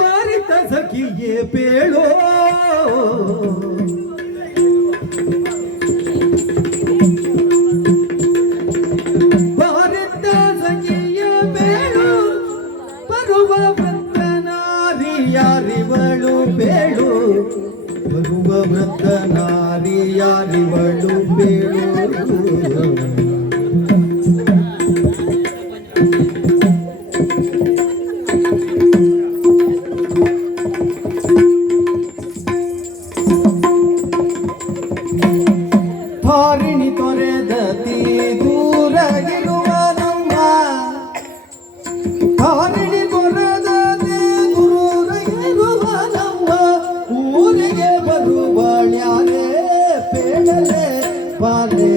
ಬಾರಿತ ಸಖಿಯೇ ಬೇಳೋ ಬಾರಿತ ಸಖಿಯ ಬೇಳು ಬರುವ ವೃತ್ತನಾರಿಯಾರಿವಳು ಬೇಳು ಬರುವ ವೃತ್ತನಾರಿಯಾರಿವಳು ಬೇಳು ಧಾರಿಣಿ ತೊರೆದತಿ ದೂರಗಿರುವ ನಮ್ಮ ಧಾರಿಣಿ ತೊರೆದತಿ ದೂರಗಿರುವ ನಮ್ಮ ಊರಿಗೆ ಬರುವಳ್ಯಾರೇ ಪೇಡಲೆ ಬಾಲೆ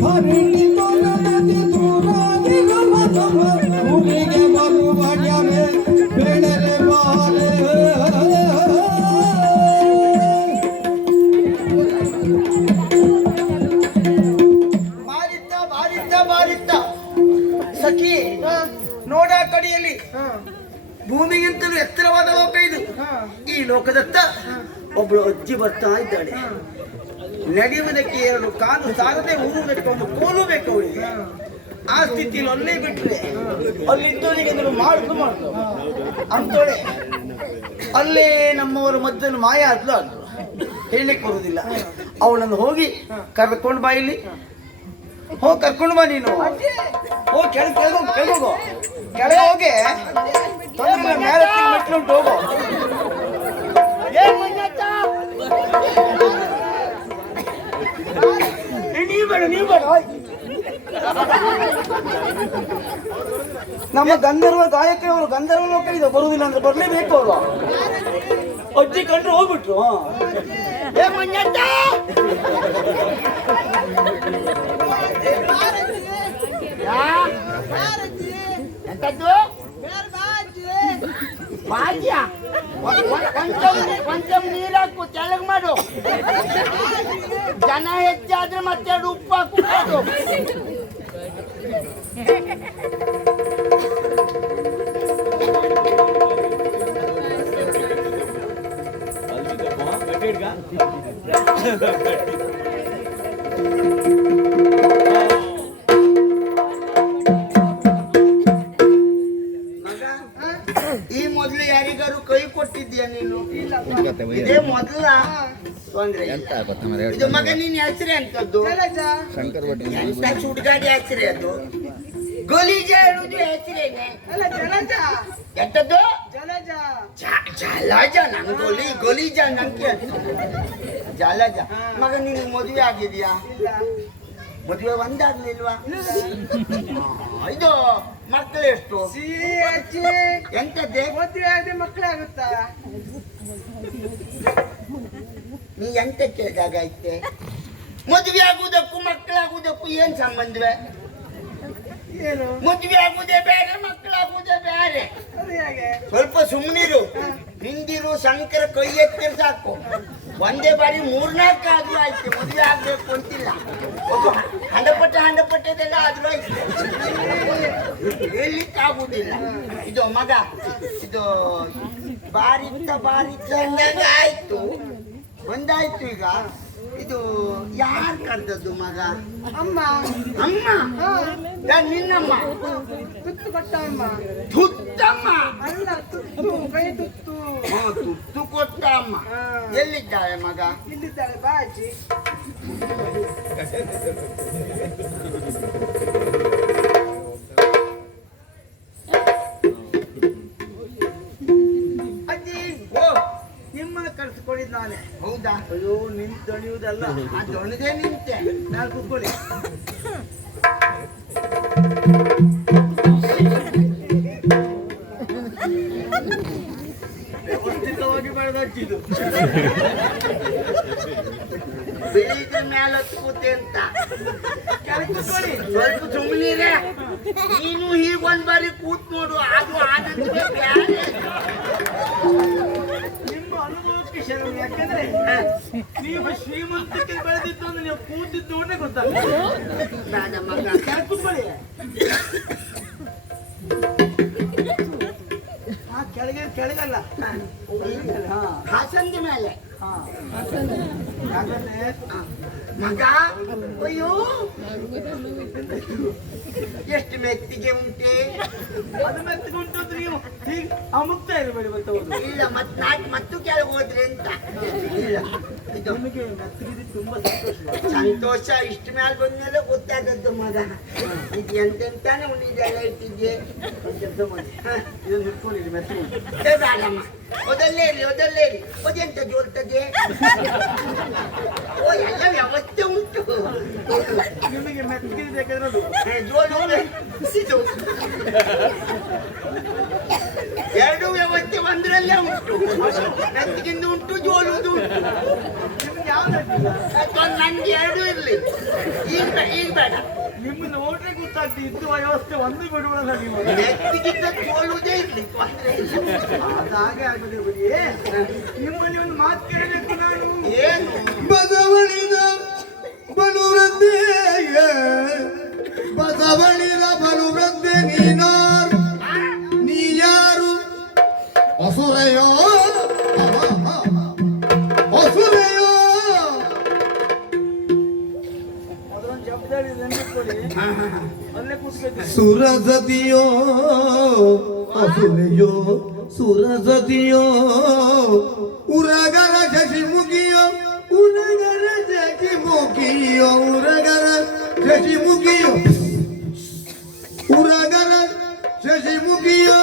ಧಾರಿಣಿ ತೊರೆದತಿ ದೂರಗಿರುವ ನಮ್ಮ ಊರಿಗೆ ಬರುವಳ್ಯಾರೇ ಪೇಡಲೆ ಬಾಲೆ ಬಾರಿತ್ತ ಸಖಿ ನೋಡ ಕಡೆಯಲ್ಲಿ ಭೂಮಿಗಿಂತಲೂ ಎತ್ತರವಾದ ಲೋಕ ಇದು. ಈ ಲೋಕದತ್ತ ಒಬ್ಬಳು ಅಜ್ಜಿ ಬರ್ತಾ ಇದ್ದಾಳೆ. ನಡೆಯುವುದಕ್ಕೆ ಎರಡು ಕಾಲು ಸಾರದೆ ಊರುವುದಕ್ಕೆ ಒಂದು ಕೋಲು ಬೇಕು ಅವಳಿಗೆ. ಆ ಸ್ಥಿತಿಯಲ್ಲಿ ಅಲ್ಲೇ ಬಿಟ್ರೆ ಅಲ್ಲಿದ್ದವರಿಗೆ ಮಾಡುದು ಅಂತೋಳೆ ಅಲ್ಲೇ ನಮ್ಮವರ ಮಧ್ಯದಲ್ಲಿ ಮಾಯ ಆದ್ಲು ಅಂದ್ರು ಹೇಳಲಿಕ್ಕೆ ಬರುವುದಿಲ್ಲ. ಅವಳನ್ನು ಹೋಗಿ ಕರ್ಕೊಂಡು ಬಾ, ಇಲ್ಲಿ ಹೋಗಿ ಕರ್ಕೊಂಡು ಬಾ. ನೀನು ಹೋಗಿ ಕೆಳಗೆ ಹೋಗು, ಕೆಳಗೆ ಹೋಗಿ ಮೇಲೆ ಮೆಟ್ಲುಂಟು ಹೋಗು. ನೀ ಬೇಡ ನಮ್ಮ ಗಂಧರ್ವ ಗಾಯಕರವರು ಗಂಧರ್ವ ಲೋಕ ಇದೆ, ಬರುವುದಿಲ್ಲ ಅಂದ್ರೆ ಬರ್ಲೇಬೇಕು ಅವರು. ಅಜ್ಜಿ ಕಂಡ್ರು ಹೋಗ್ಬಿಟ್ರು. ಎಂತದ್ದು ಭಾಗ್ಯ ಕೊಂಚಂ ನೀರಾಕು ತೆಳಗ್ ಮಾಡು. ಜನ ಹೆಚ್ಚಾದ್ರೆ ಮತ್ತೆ ಉಪ್ಪು ಹಾಕು. ಈ ಮೊದಲು ಯಾರಿಗಾರು ಕೈ ಕೊಟ್ಟಿದ್ಯಾ ನೀನು? ಇದೇ ಮೊದಲ ತೊಂದ್ರೆ. ಇದು ಮಗ ನೀನ್ ಹೆಸರೇ ಅಂತದ್ದು ಎಂತ ಸುಡ್ಗಾಡಿ ಹೆಸರೇ ಅದು. ಗಲೀಜ ಹೇಳುದು ಹೆಸರೇನೆ. ಎಂತದ್ದು ಜಲಜ. ನಂಗೆ ಗಲೀಜ ನಂಗೆ ಜಲಜ. ಮಗ ನೀನು ಮದುವೆ ಆಗಿದ್ಯಾ? ಮದುವೆ ಒಂದಾಗ್ಲಿಲ್ವಾ? ಇದು ಮಕ್ಕಳು ಎಷ್ಟು? ಎಂತದ್ದೇ ಮದುವೆ ಆಗದೆ ಮಕ್ಕಳಾಗುತ್ತಾ? ನೀ ಎಂತ ಕೇಳಿದಾಗ ಐತೆ? ಮದುವೆ ಆಗುವುದಕ್ಕೂ ಮಕ್ಕಳಾಗುವುದಕ್ಕೂ ಏನ್ ಸಂಬಂಧವೇ? ಮದುವೆ ಆಗುವುದೇ ಬೇರೆ, ಮಕ್ಕಳಾಗುವುದೇ ಬೇರೆ. ಸ್ವಲ್ಪ ಸುಮ್ಮನಿರು, ಹಿಂದಿರು. ಶಂಕರ ಕೈ ಎತ್ತಿರ ಸಾಕು. ಒಂದೇ ಬಾರಿ 3-4 ಆದ್ರೂ ಆಯ್ತು. ಮದುವೆ ಆಗ್ಬೇಕು ಅಂತಿಲ್ಲ. ಹಂಡಪಟ್ಟದೆಲ್ಲ ಆದ್ರೂ ಆಯ್ತು. ಹೇಳಲಿಕ್ಕೆ ಆಗುದಿಲ್ಲ. ಇದು ಮಗ ಇದು ಬಾರಿತ್ತ ಅಂದಾಗ ಆಯ್ತು, ಒಂದಾಯ್ತು. ಈಗ ಇದು ಯಾರು ಕರೆದದ್ದು ಮಗ? ಅಮ್ಮ. ನಿನ್ನಮ್ಮ? ತುತ್ತು ಕೊಟ್ಟ ಅಮ್ಮ. ತುತ್ತಮ್ಮ ಅಲ್ಲ, ತುತ್ತು, ಕೈ ತುತ್ತು. ತುತ್ತು ಕೊಟ್ಟ ಅಮ್ಮ. ಎಲ್ಲಿದ್ದಾಳೆ ಮಗ? ಇಲ್ಲಿದ್ದಾಳೆ ಬಾಜಿ. ಅಜ್ಜಿ, ನಿಮ್ಮನ್ನ ಕಳ್ಸಿಕೊಂಡಿದ್ ನಾನೇ. ಹೌದಾ? ಅಯ್ಯೋ, ನಿಂತು ದಣಿಯುವುದಲ್ಲ, ಆ ದೊಣದೇ ನಿಂತೆ. ನಾನು ಕೂತ್ಕೊಳ್ಳಿ. ವ್ಯವಸ್ಥಿತವಾಗಿ ಬೆಳೆದಜ್ಜಿದು. ಬೆಳಿಗ್ಗೆ ಮೇಲೆ ಕೂತೆ ಅಂತ ಕೂತ್ಕೊಳ್ಳಿ. ಸ್ವಲ್ಪ ಸುಮ್ಮನಿರೆ. ನೀನು ಹೀಗೊಂದ್ ಬಾರಿ ಕೂತ್ ನೋಡು, ಅದು ಆನಂದವೇ ಬೇರೆ. ವಿಷಯ ನಮ್ಗೆ ಯಾಕೆಂದ್ರೆ ನೀವು ಶ್ರೀಮಂತಕ್ಕೆ ಬೆಳೆದಿದ್ದು ಅಂದ್ರೆ ನೀವು ಕೂತಿದ್ದು ಗೊತ್ತಾಗ್ತದೆ. ಬೇಡ ಮಗ. ಕೂತ್ಕೊಳ್ಳಿ. ಕೆಳಗಲ್ಲ ಹಾಸಂದ ಮೇಲೆ ಮಗ. ಅಯ್ಯೋ ಎಷ್ಟು ಮೆತ್ತಿಗೆ ಉಂಟೆ. ಅದು ಮೆತ್ತಗುಂಟು ನೀವು ಹೀಗೆ ಅಮುಕ್ತ ಇರಬೇಡಿ ಮತ್ತೆ ಹೋದ್ರು. ಇಲ್ಲ ಮತ್ತು ಕೆಳಗೆ ಹೋದ್ರೆ ಅಂತ. ಇಲ್ಲ ಇದು ನಿಮಗೆ ಮೆತ್ತಗಿದ್ದು ತುಂಬಾ ಸಂತೋಷ. ಇಷ್ಟ ಮೇಲೆ ಬಂದ್ಮೇಲೆ ಗೊತ್ತಾಗದ್ದು ಮಗ. ಇದು ಎಂತೆಂತಾನೆ ಉಂಡಿದೆಲ್ಲ ಇಟ್ಟಿದ್ದೆ. ಕೆಲಸ ಮಾಡಿ ಇದನ್ನು ಹಿಡ್ಕೊಂಡಿರಿ ಮೆತ್ತಗುಂಟು. ಬೇಡಮ್ಮ, ಒದಲ್ಲೇ ಇರ್ಲಿ ಅದೆಂತ ಜೋಲ್ತದೆ. ಓ ಎಲ್ಲ ವ್ಯವಸ್ಥೆ ಉಂಟು. ನಿಮಗೆ ಮೆತ್ತಗಿದ್ದು ಬೇಕಾದ್ರೆ ಜೋಲು ಇದು ಎರಡು ವ್ಯವಸ್ಥೆ ಒಂದರಲ್ಲೇ ಉಂಟು. ಮೆತ್ತಿಗಿಂದು ಉಂಟು, ಜೋಲುದು ಉಂಟು. ನಿಮ್ಗೆ ಯಾವ್ದು ನನ್ಗೆ ಎರಡು ಇರ್ಲಿ. ಈಗ ಬೇಡ. ನಿಮ್ಮನ್ನ ನೋಡ್ರೆ ಗೊತ್ತಾಗ್ತದೆ ಇದ್ದು ವ್ಯವಸ್ಥೆ ಒಂದು ಬಿಡುವಲ್ಲ ನೀವು. ಮೆತ್ತಿಗಿಂದ ಜೋಲುವುದೇ ಇರ್ಲಿ, ತೊಂದ್ರೆ ಇಲ್ಲ. ಅದು ಹಾಗೆ ಆಗಿದೆ ಬರೀ. ನಿಮ್ಮಲ್ಲಿ ಒಂದು ಮಾತು ಕೇಳಬೇಕು ನಾನು. ಏನು ಬಸವಳಿದ ಬಲುವೃದ್ಧೆ, ಬಸವಳಿದ ಬಲುವೃದ್ಧೆ ನೀನಾರು, ನೀ ಯಾರು? ಅಸುರೆಯೋ ಅಸುರೆಯೋ. ಅದೊಂದು ಜವಾಬ್ದಾರಿ ನೆನಪಿಟ್ಕೊಳ್ಳಿ. ಅಲ್ಲೇ ಕೂತ್ಕೊಳ್ತೀನಿ. ಸುರಸತಿಯೋ ಅಸುರೆಯೋ ಸುರಸತಿಯೋ, ಉರಗರ ಶಶಿಮುಖಿಯೋ ಉರಗರ ಶಶಿಮುಖಿಯೋ, ಉರಗರ ಶಶಿಮುಖಿಯೋ ಉರಗರ ಶಶಿಮುಖಿಯೋ,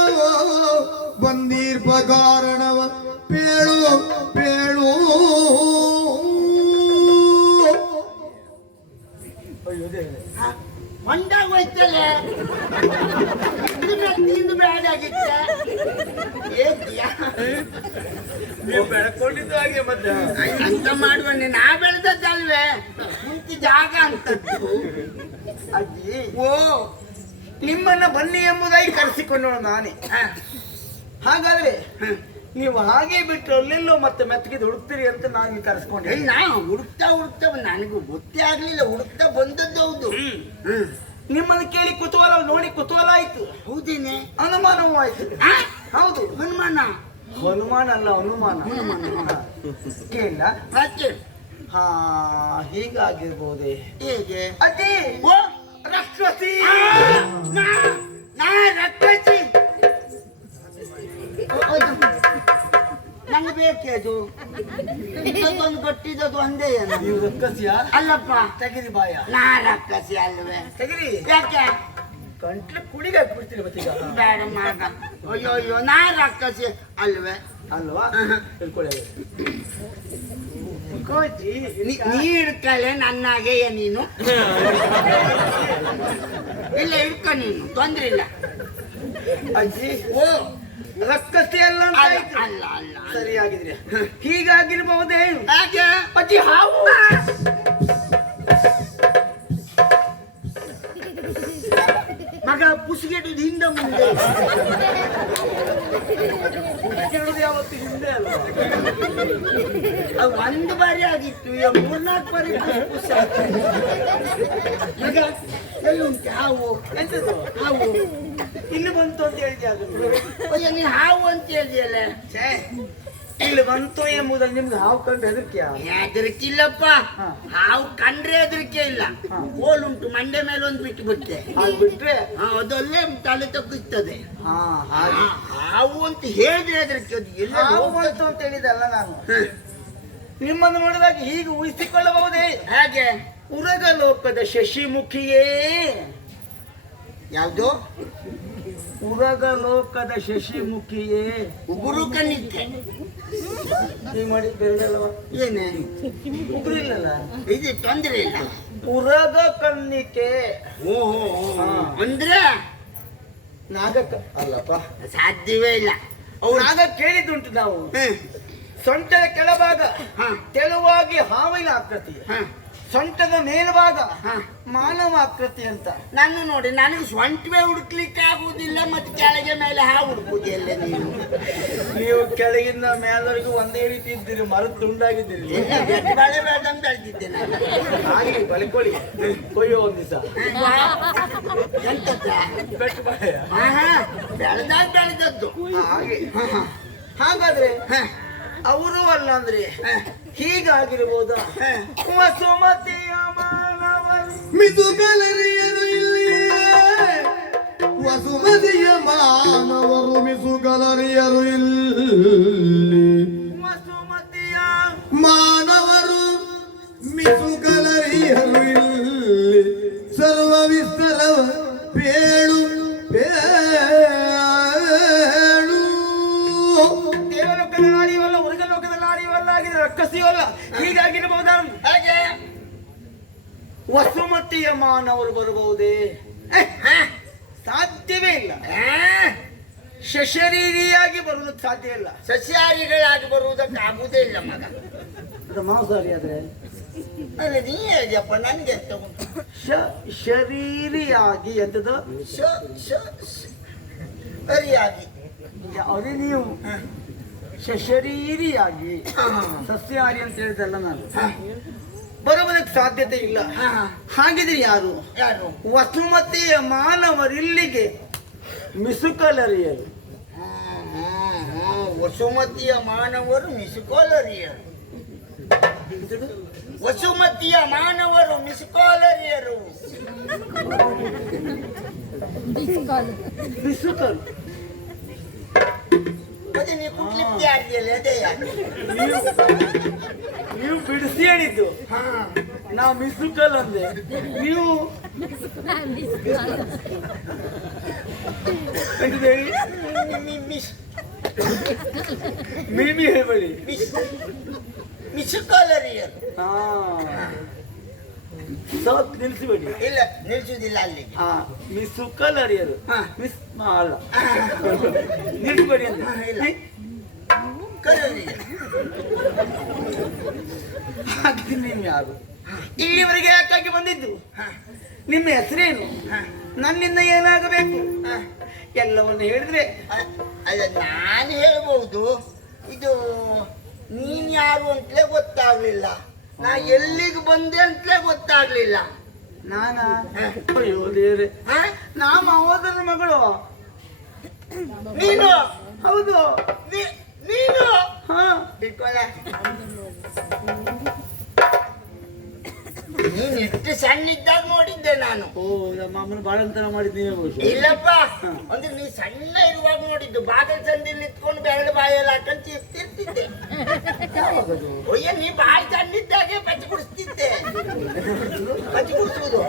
ಬಂದೀರ್ಪ ಕಾರಣವ ಪೇಳು ಪೇಳು. ಅಯ್ಯೋ ದೇವ್ರೆ. ಮಂಡಾಗ ಹೋಯ್ತಲ್ಲ. ತಿಂದು ಬೇಡಾಗಿತ್ತ. ನೀವು ಬೆಳ್ಕೊಂಡಿದ್ದು ಹಾಗೆ ಮತ್ತೆ. ಅಂತ ಮಾಡುವ ನಾ ಬೆಳೆದದ್ದಲ್ವೇ, ಮುಂಚೆ ಜಾಗ ಅಂತದ್ದು. ಅಜ್ಜಿ ಓ ನಿಮ್ಮನ್ನ ಬನ್ನಿ ಎಂಬುದಾಗಿ ಕರೆಸಿಕೊಂಡು ನಾನೇ. ಹಾಗಾದ್ರೆ ನೀವು ಹಾಗೆ ಬಿಟ್ಟು ಅಲ್ಲೆಲ್ಲೋ ಮತ್ತೆ ಮೆತ್ತಗಿದ್ದು ಹುಡುಕ್ತೀರಿ ಅಂತ ನಾನು ಕರೆಸ್ಕೊಂಡೆ. ನಾ ಹುಡುಕ್ತಾ ನನಗೂ ಗೊತ್ತೇ ಆಗ್ಲಿಲ್ಲ. ಹುಡುಕ್ತಾ ಬಂದದ್ದು ಹೌದು. ನಿಮ್ಮನ್ನು ಕೇಳಿ ಕುತೂಹಲ ನೋಡಿ ಕುತೂಹಲ ಆಯ್ತು. ಹೌದೇನೆ? ಅನುಮಾನವೂ ಆಯ್ತು. ಹೌದು, ಹನುಮಾನ. ಹನುಮಾನ ಅಲ್ಲ ಅನುಮಾನ. ಕೇಳ ಯಾಕೆ? ಹಾ ಹೀಗಾಗಿರ್ಬೋದೆ. ಹೇಗೆ? ಅಜ್ಜಿ ಓ ರಾಕ್ಷಸಿ. ನಾ ರಕ್ಕಸಿ. ನಂಗೆ ಬೇಕೆ ಅದು. ಇದೊಂದು ಗಟ್ಟಿದದು ಒಂದೇ ಏನು? ನೀವು ರಕ್ಕಸಿಯ? ಅಲ್ಲಪ್ಪ, ತೆಗಿರಿ ಬಾಯ. ನಾ ರಕ್ಕಸಿ ಅಲ್ವೇ? ತೆಗಿರಿ. ಯಾಕೆ? ಗಂಟ್ಲು ಕುಡಿಗೆ ಹಾಕ್ಬಿಡ್ತೀರಿ ಮತ್ತೀಗ. ಬೇಡ ಮಗ. ಅಯ್ಯೋ ನಾ ರಕ್ಕಸಿ ಅಲ್ವೇ? ಅಲ್ವಾ? ತಿಳ್ಕೊಳ್ಳಿ. ನೀ ಹಿಡ್ಕಲೆ ನನ್ನಾಗೆ ನೀನು. ಇಲ್ಲ ಹಿಡ್ಕ ನೀನು, ತೊಂದ್ರೆ ಇಲ್ಲ. ಅಜ್ಜಿ ಓ ರಕ್ಕಸಿ ಅಲ್ಲ ಅಂತ ಅಲ್ಲ ಆಯ್ತು. ಅಲ್ಲ ಅಲ್ಲ. ಸರಿಯಾಗಿದ್ರೆ ಹೀಗಾಗಿರ್ಬಹುದೇ? ಯಾಕೆ? ಅಜ್ಜಿ ಹಾವು. ಮಗ ಪುಸಿಗೆಡುದು ಹಿಂದೆ ಮುಂದೆ. ಕೇಳೋದು ಯಾವತ್ತು ಹಿಂದೆ ಅಲ್ವಾ? ಅದು ಒಂದು ಬಾರಿ ಆಗಿತ್ತು, ಈಗ 3-4 ಬಾರಿ ಪುಸ್ ಆಯ್ತು. ಮಗ ಎಲ್ಲುಂಟು ಹಾವು? ಎಂತದು ಹಾವು ಇಲ್ಲಿ ಬಂತು ಅಂತ ಹೇಳಿದೆ. ಅದು ಅಯ್ಯೋ ನೀ ಹಾವು ಅಂತ ಹೇಳಿದೆಯಲ್ಲ. ಛೇ, ಇಲ್ಲಿ ಬಂತು ಎಂಬುದಾಗಿ ನಿಮ್ಗೆ ಹಾವು ಕಂಡು ಹೆದರಿಕೆಯ? ಹೆದರಿಕಿಲ್ಲಪ್ಪ. ಹಾವು ಕಂಡ್ರೆ ಹೆದರಿಕೆ ಇಲ್ಲ. ಕೋಲುಂಟು ಮಂಡೆ ಮೇಲೆ ಒಂದು ಬಿಟ್ಟು ಬಿಟ್ಟೆ. ಅದು ಬಿಟ್ರೆ ಅದಲ್ಲೇ ತಲೆ ತಗ್ಗಿಸ್ತದೆ. ಹಾ ಹಾಗೆ. ಹಾವು ಅಂತ ಹೇಳಿದ್ರೆ ಹೆದರಿಕೆ. ಅದು ಎಲ್ಲ ಹಾವು ಬಂತು ಅಂತ ಹೇಳಿದಲ್ಲ ನಾನು. ನಿಮ್ಮನ್ನು ನೋಡಿದಾಗ ಹೀಗೆ ಊಹಿಸಿಕೊಳ್ಳಬಹುದೇ? ಹಾಗೆ ಉರಗಲೋಕದ ಶಶಿಮುಖಿಯೇ. ಯಾವ್ದು? ಉರಗಲೋಕದ ಶಶಿಮುಖಿಯೇ. ಉಗುರು ಕಣ್ಣಿತ್ತೆ. ಹೀಗೆ ಮಾಡಿ ಬೆರಳಲ್ಲವ? ಏನೇ ಉಗುರು ಇಲ್ಲಲ್ಲ? ಇದು ತೊಂದ್ರೆ ಇಲ್ಲ. ಉರಗ ಕಣ್ಣಿಕೆ. ಓಹೋ ಅಂದ್ರೆ ನಾಗಕ್ಕ ಅಲ್ಲಪ್ಪ, ಸಾಧ್ಯವೇ ಇಲ್ಲ. ಅವ್ರು ನಾಗ ಕೇಳಿದ್ದುಂಟು ನಾವು. ಹ್ಮ್. ಸೊಂಟದ ಕೆಳಭಾಗ ಹಾ. ತೆಳುವಾಗಿ ಹಾವಿನ ಆಕೃತಿ, ಹಾ. ಸೊಂಟದ ಮೇಲ್ಭಾಗ ಹಾ. ಮಾನವ ಆಕೃತಿ ಅಂತ. ನಾನು ನೋಡಿ ನನಗೆ ಸ್ವಂಟವೇ ಹುಡುಕ್ಲಿಕ್ಕೆ ಆಗುವುದಿಲ್ಲ ಮತ್ತೆ ಕೆಳಗೆ ಮೇಲೆ ಹುಡುಕುವುದಿಲ್ಲ ನೀನು ನೀವು ಕೆಳಗಿಂದ ಮೇಲವರೆಗೂ ಒಂದೇ ರೀತಿ ಇದ್ದೀರಿ, ಮರದ ತುಂಡಾಗಿದ್ದೀರಿ. ಬಳೆ ಬೇಡಂತ ಬೆಳೆದಿದ್ದೆ ನಾನು ಹಾಗೆ ಬಳ್ಕೊಳ್ಳಿ, ಕೊಯ್ಯೋ ಒಂದ್ ದಿವಸ ಎಂತದ್ದ? ಬೆಟ್ಟು ಬಳೆಯ ಬೆಳೆದಾಗ ಬೆಳೆದದ್ದು ಹಾಗೆ. ಹಾಗಾದ್ರೆ ಅವರು ಅಲ್ಲ ಅಂದ್ರೆ ಹೀಗಾಗಿರ್ಬೋದಾ? ವಸುಮತಿಯ ಮಾನವರು ಮಿಸುಕಲರಿಯರು ಇಲ್ಲಿ ವಸುಮತಿಯ ಮಾನವರು ಮಿಸುಕಲರಿಯರು ಇಲ್ಲಿ ವಸುಮತಿಯ ಮಾನವರು ಮಿಸುಕಲರಿಯರು ಇಲ್ಲಿ ಸರ್ವ ವಿಸ್ತರವ ಪೇಳು ಪೇಳು ದೇವಲೋಕದ ನಾಡಿಯವಲ್ಲ, ಉರ್ಗಲೋಕದ ನಾಡಿಯವಲ್ಲ, ಆಗಿದ್ರೆ ರಕ್ಕಸಿಯವಲ್ಲ. ಹೀಗಾಗಿರಬಹುದಾ? ಹಾಗೆ ವಸುಮತಿಯ ಮಾನವರು ಬರಬಹುದೇ? ಸಾಧ್ಯವೇ ಇಲ್ಲ. ಶಶರೀರಿಯಾಗಿ ಬರುವುದಕ್ಕೆ ಸಾಧ್ಯ ಇಲ್ಲ. ಸಸ್ಯಾಹಾರಿಗಳಾಗಿ ಬರುವುದಕ್ಕೆ ಆಗುವುದೇ ಇಲ್ಲ ಮಗ. ಮಾಂಸಾಹಾರಿ ಆದ್ರೆ ಅಲ್ಲ ನೀ ಹೇಳಿಯಪ್ಪ ನನ್ಗೆ ಎಂತ ಉಂಟು? ಶರೀರಿಯಾಗಿ ಎಂತದ್ದು? ಸರಿಯಾಗಿ ಅವರೇ ನೀವು ಶರೀರಿಯಾಗಿ ಸಸ್ಯಾಹಾರಿ ಅಂತ ಹೇಳಿದಲ್ಲ ನಾನು. ಬರುವುದಕ್ಕೆ ಸಾಧ್ಯತೆ ಇಲ್ಲ. ಹಾಗಿದ್ರೆ ಯಾರು? ಯಾರು? ವಸುಮತಿಯ ಮಾನವರಿಲ್ಲಿಗೆ ಮಿಸುಕಲರಿಯರು. ವಸುಮತಿಯ ಮಾನವರು ಮಿಸುಕೋಲರಿಯರು. ವಸುಮತಿಯ ಮಾನವರು ಮಿಸುಕೋಲರಿಯರು. ಮಿಸುಕಲು ಮತ್ತೆ ನೀವು ಕುಟ್ಲಿಕ್ಕೆ ಆಡ್ದಿಯಲ್ಲ ಅದೇ ಯಾರು? ನೀವು ಬಿಡಿಸಿ ಹೇಳಿದ್ದು, ನಾವು ಮಿಸುಕಲ್ ಅಂದೆ. ನೀವು ಎಂತದು ಹೇಳಿ? ಮಿಮಿ ಹೇಳ್ಬೇಡಿ. ಮಿಸುಕೋಲರಿಯರು. ನಿಲ್ಸಿಬೇಡಿ. ಇಲ್ಲ ನಿಲ್ಸುವುದಿಲ್ಲ ಅಲ್ಲಿಗೆ. ಮಿಸುಕಲರಿಯರು. ಹಾ. ಮಿಸ್ ಅಲ್ಲ, ನಿಲ್ಸ್ಬೇಡಿ ಅಂತ. ಇಲ್ಲ. ಕಲರಿಯರು. ಹಾಗೆ ನೀವು ಯಾರು? ಇಲ್ಲಿವರೆಗೆ ಯಾಕಾಗಿ ಬಂದಿದ್ದು? ನಿಮ್ಮ ಹೆಸರೇನು? ನನ್ನಿಂದ ಏನಾಗಬೇಕು? ಎಲ್ಲವನ್ನು ಹೇಳಿದ್ರೆ ಅಲ್ಲ ನಾನು ಹೇಳ್ಬಹುದು. ಇದು ನೀನ್ ಯಾರು ಅಂತಲೇ ಗೊತ್ತಾಗ್ಲಿಲ್ಲ, ನಾ ಎಲ್ಲಿಗೆ ಬಂದೆ ಅಂತಲೇ ಗೊತ್ತಾಗ್ಲಿಲ್ಲ. ನಾನಾ? ಅಯ್ಯೋ ದೇವ್ರೆ, ಹ? ನಾ ಮಾವೋದರ ಮಗಳು. ನೀನು? ಹೌದು. ನೀನು ಹಾ, ಇಟ್ಕೊಳ್ಳ. ನೀನ್ ಎಷ್ಟು ಸಣ್ಣ ಇದ್ದಾಗ ನೋಡಿದ್ದೆ ನಾನು. ಓ, ನಮ್ಮ ಅಮ್ಮನ ಬಾಳಂತನ ಮಾಡಿದ್ದೀನಿ ಬಹುಶಃ. ಇಲ್ಲಪ್ಪ, ಅಂದ್ರೆ ನೀ ಸಣ್ಣ ಇರುವಾಗ ನೋಡಿದ್ದು. ಬಾಗಲ್ ಸಂದಿಲ್ ನಿಂತ್ಕೊಂಡು ಬೆರಳು ಬಾಯಲ್ಲಿ ಹಾಕೊಂಡು ತಿರ್ತಿದ್ದೆ. ಅಯ್ಯ, ನೀ ಬಾಳ ಸಣ್ಣ ಇದ್ದಾಗೆ ಪಚ್ಚಿ ಕುಡಿಸ್ತಿದ್ದೆ. ಪಚ್ಚಿ ಕುಡಿಸುವುದು.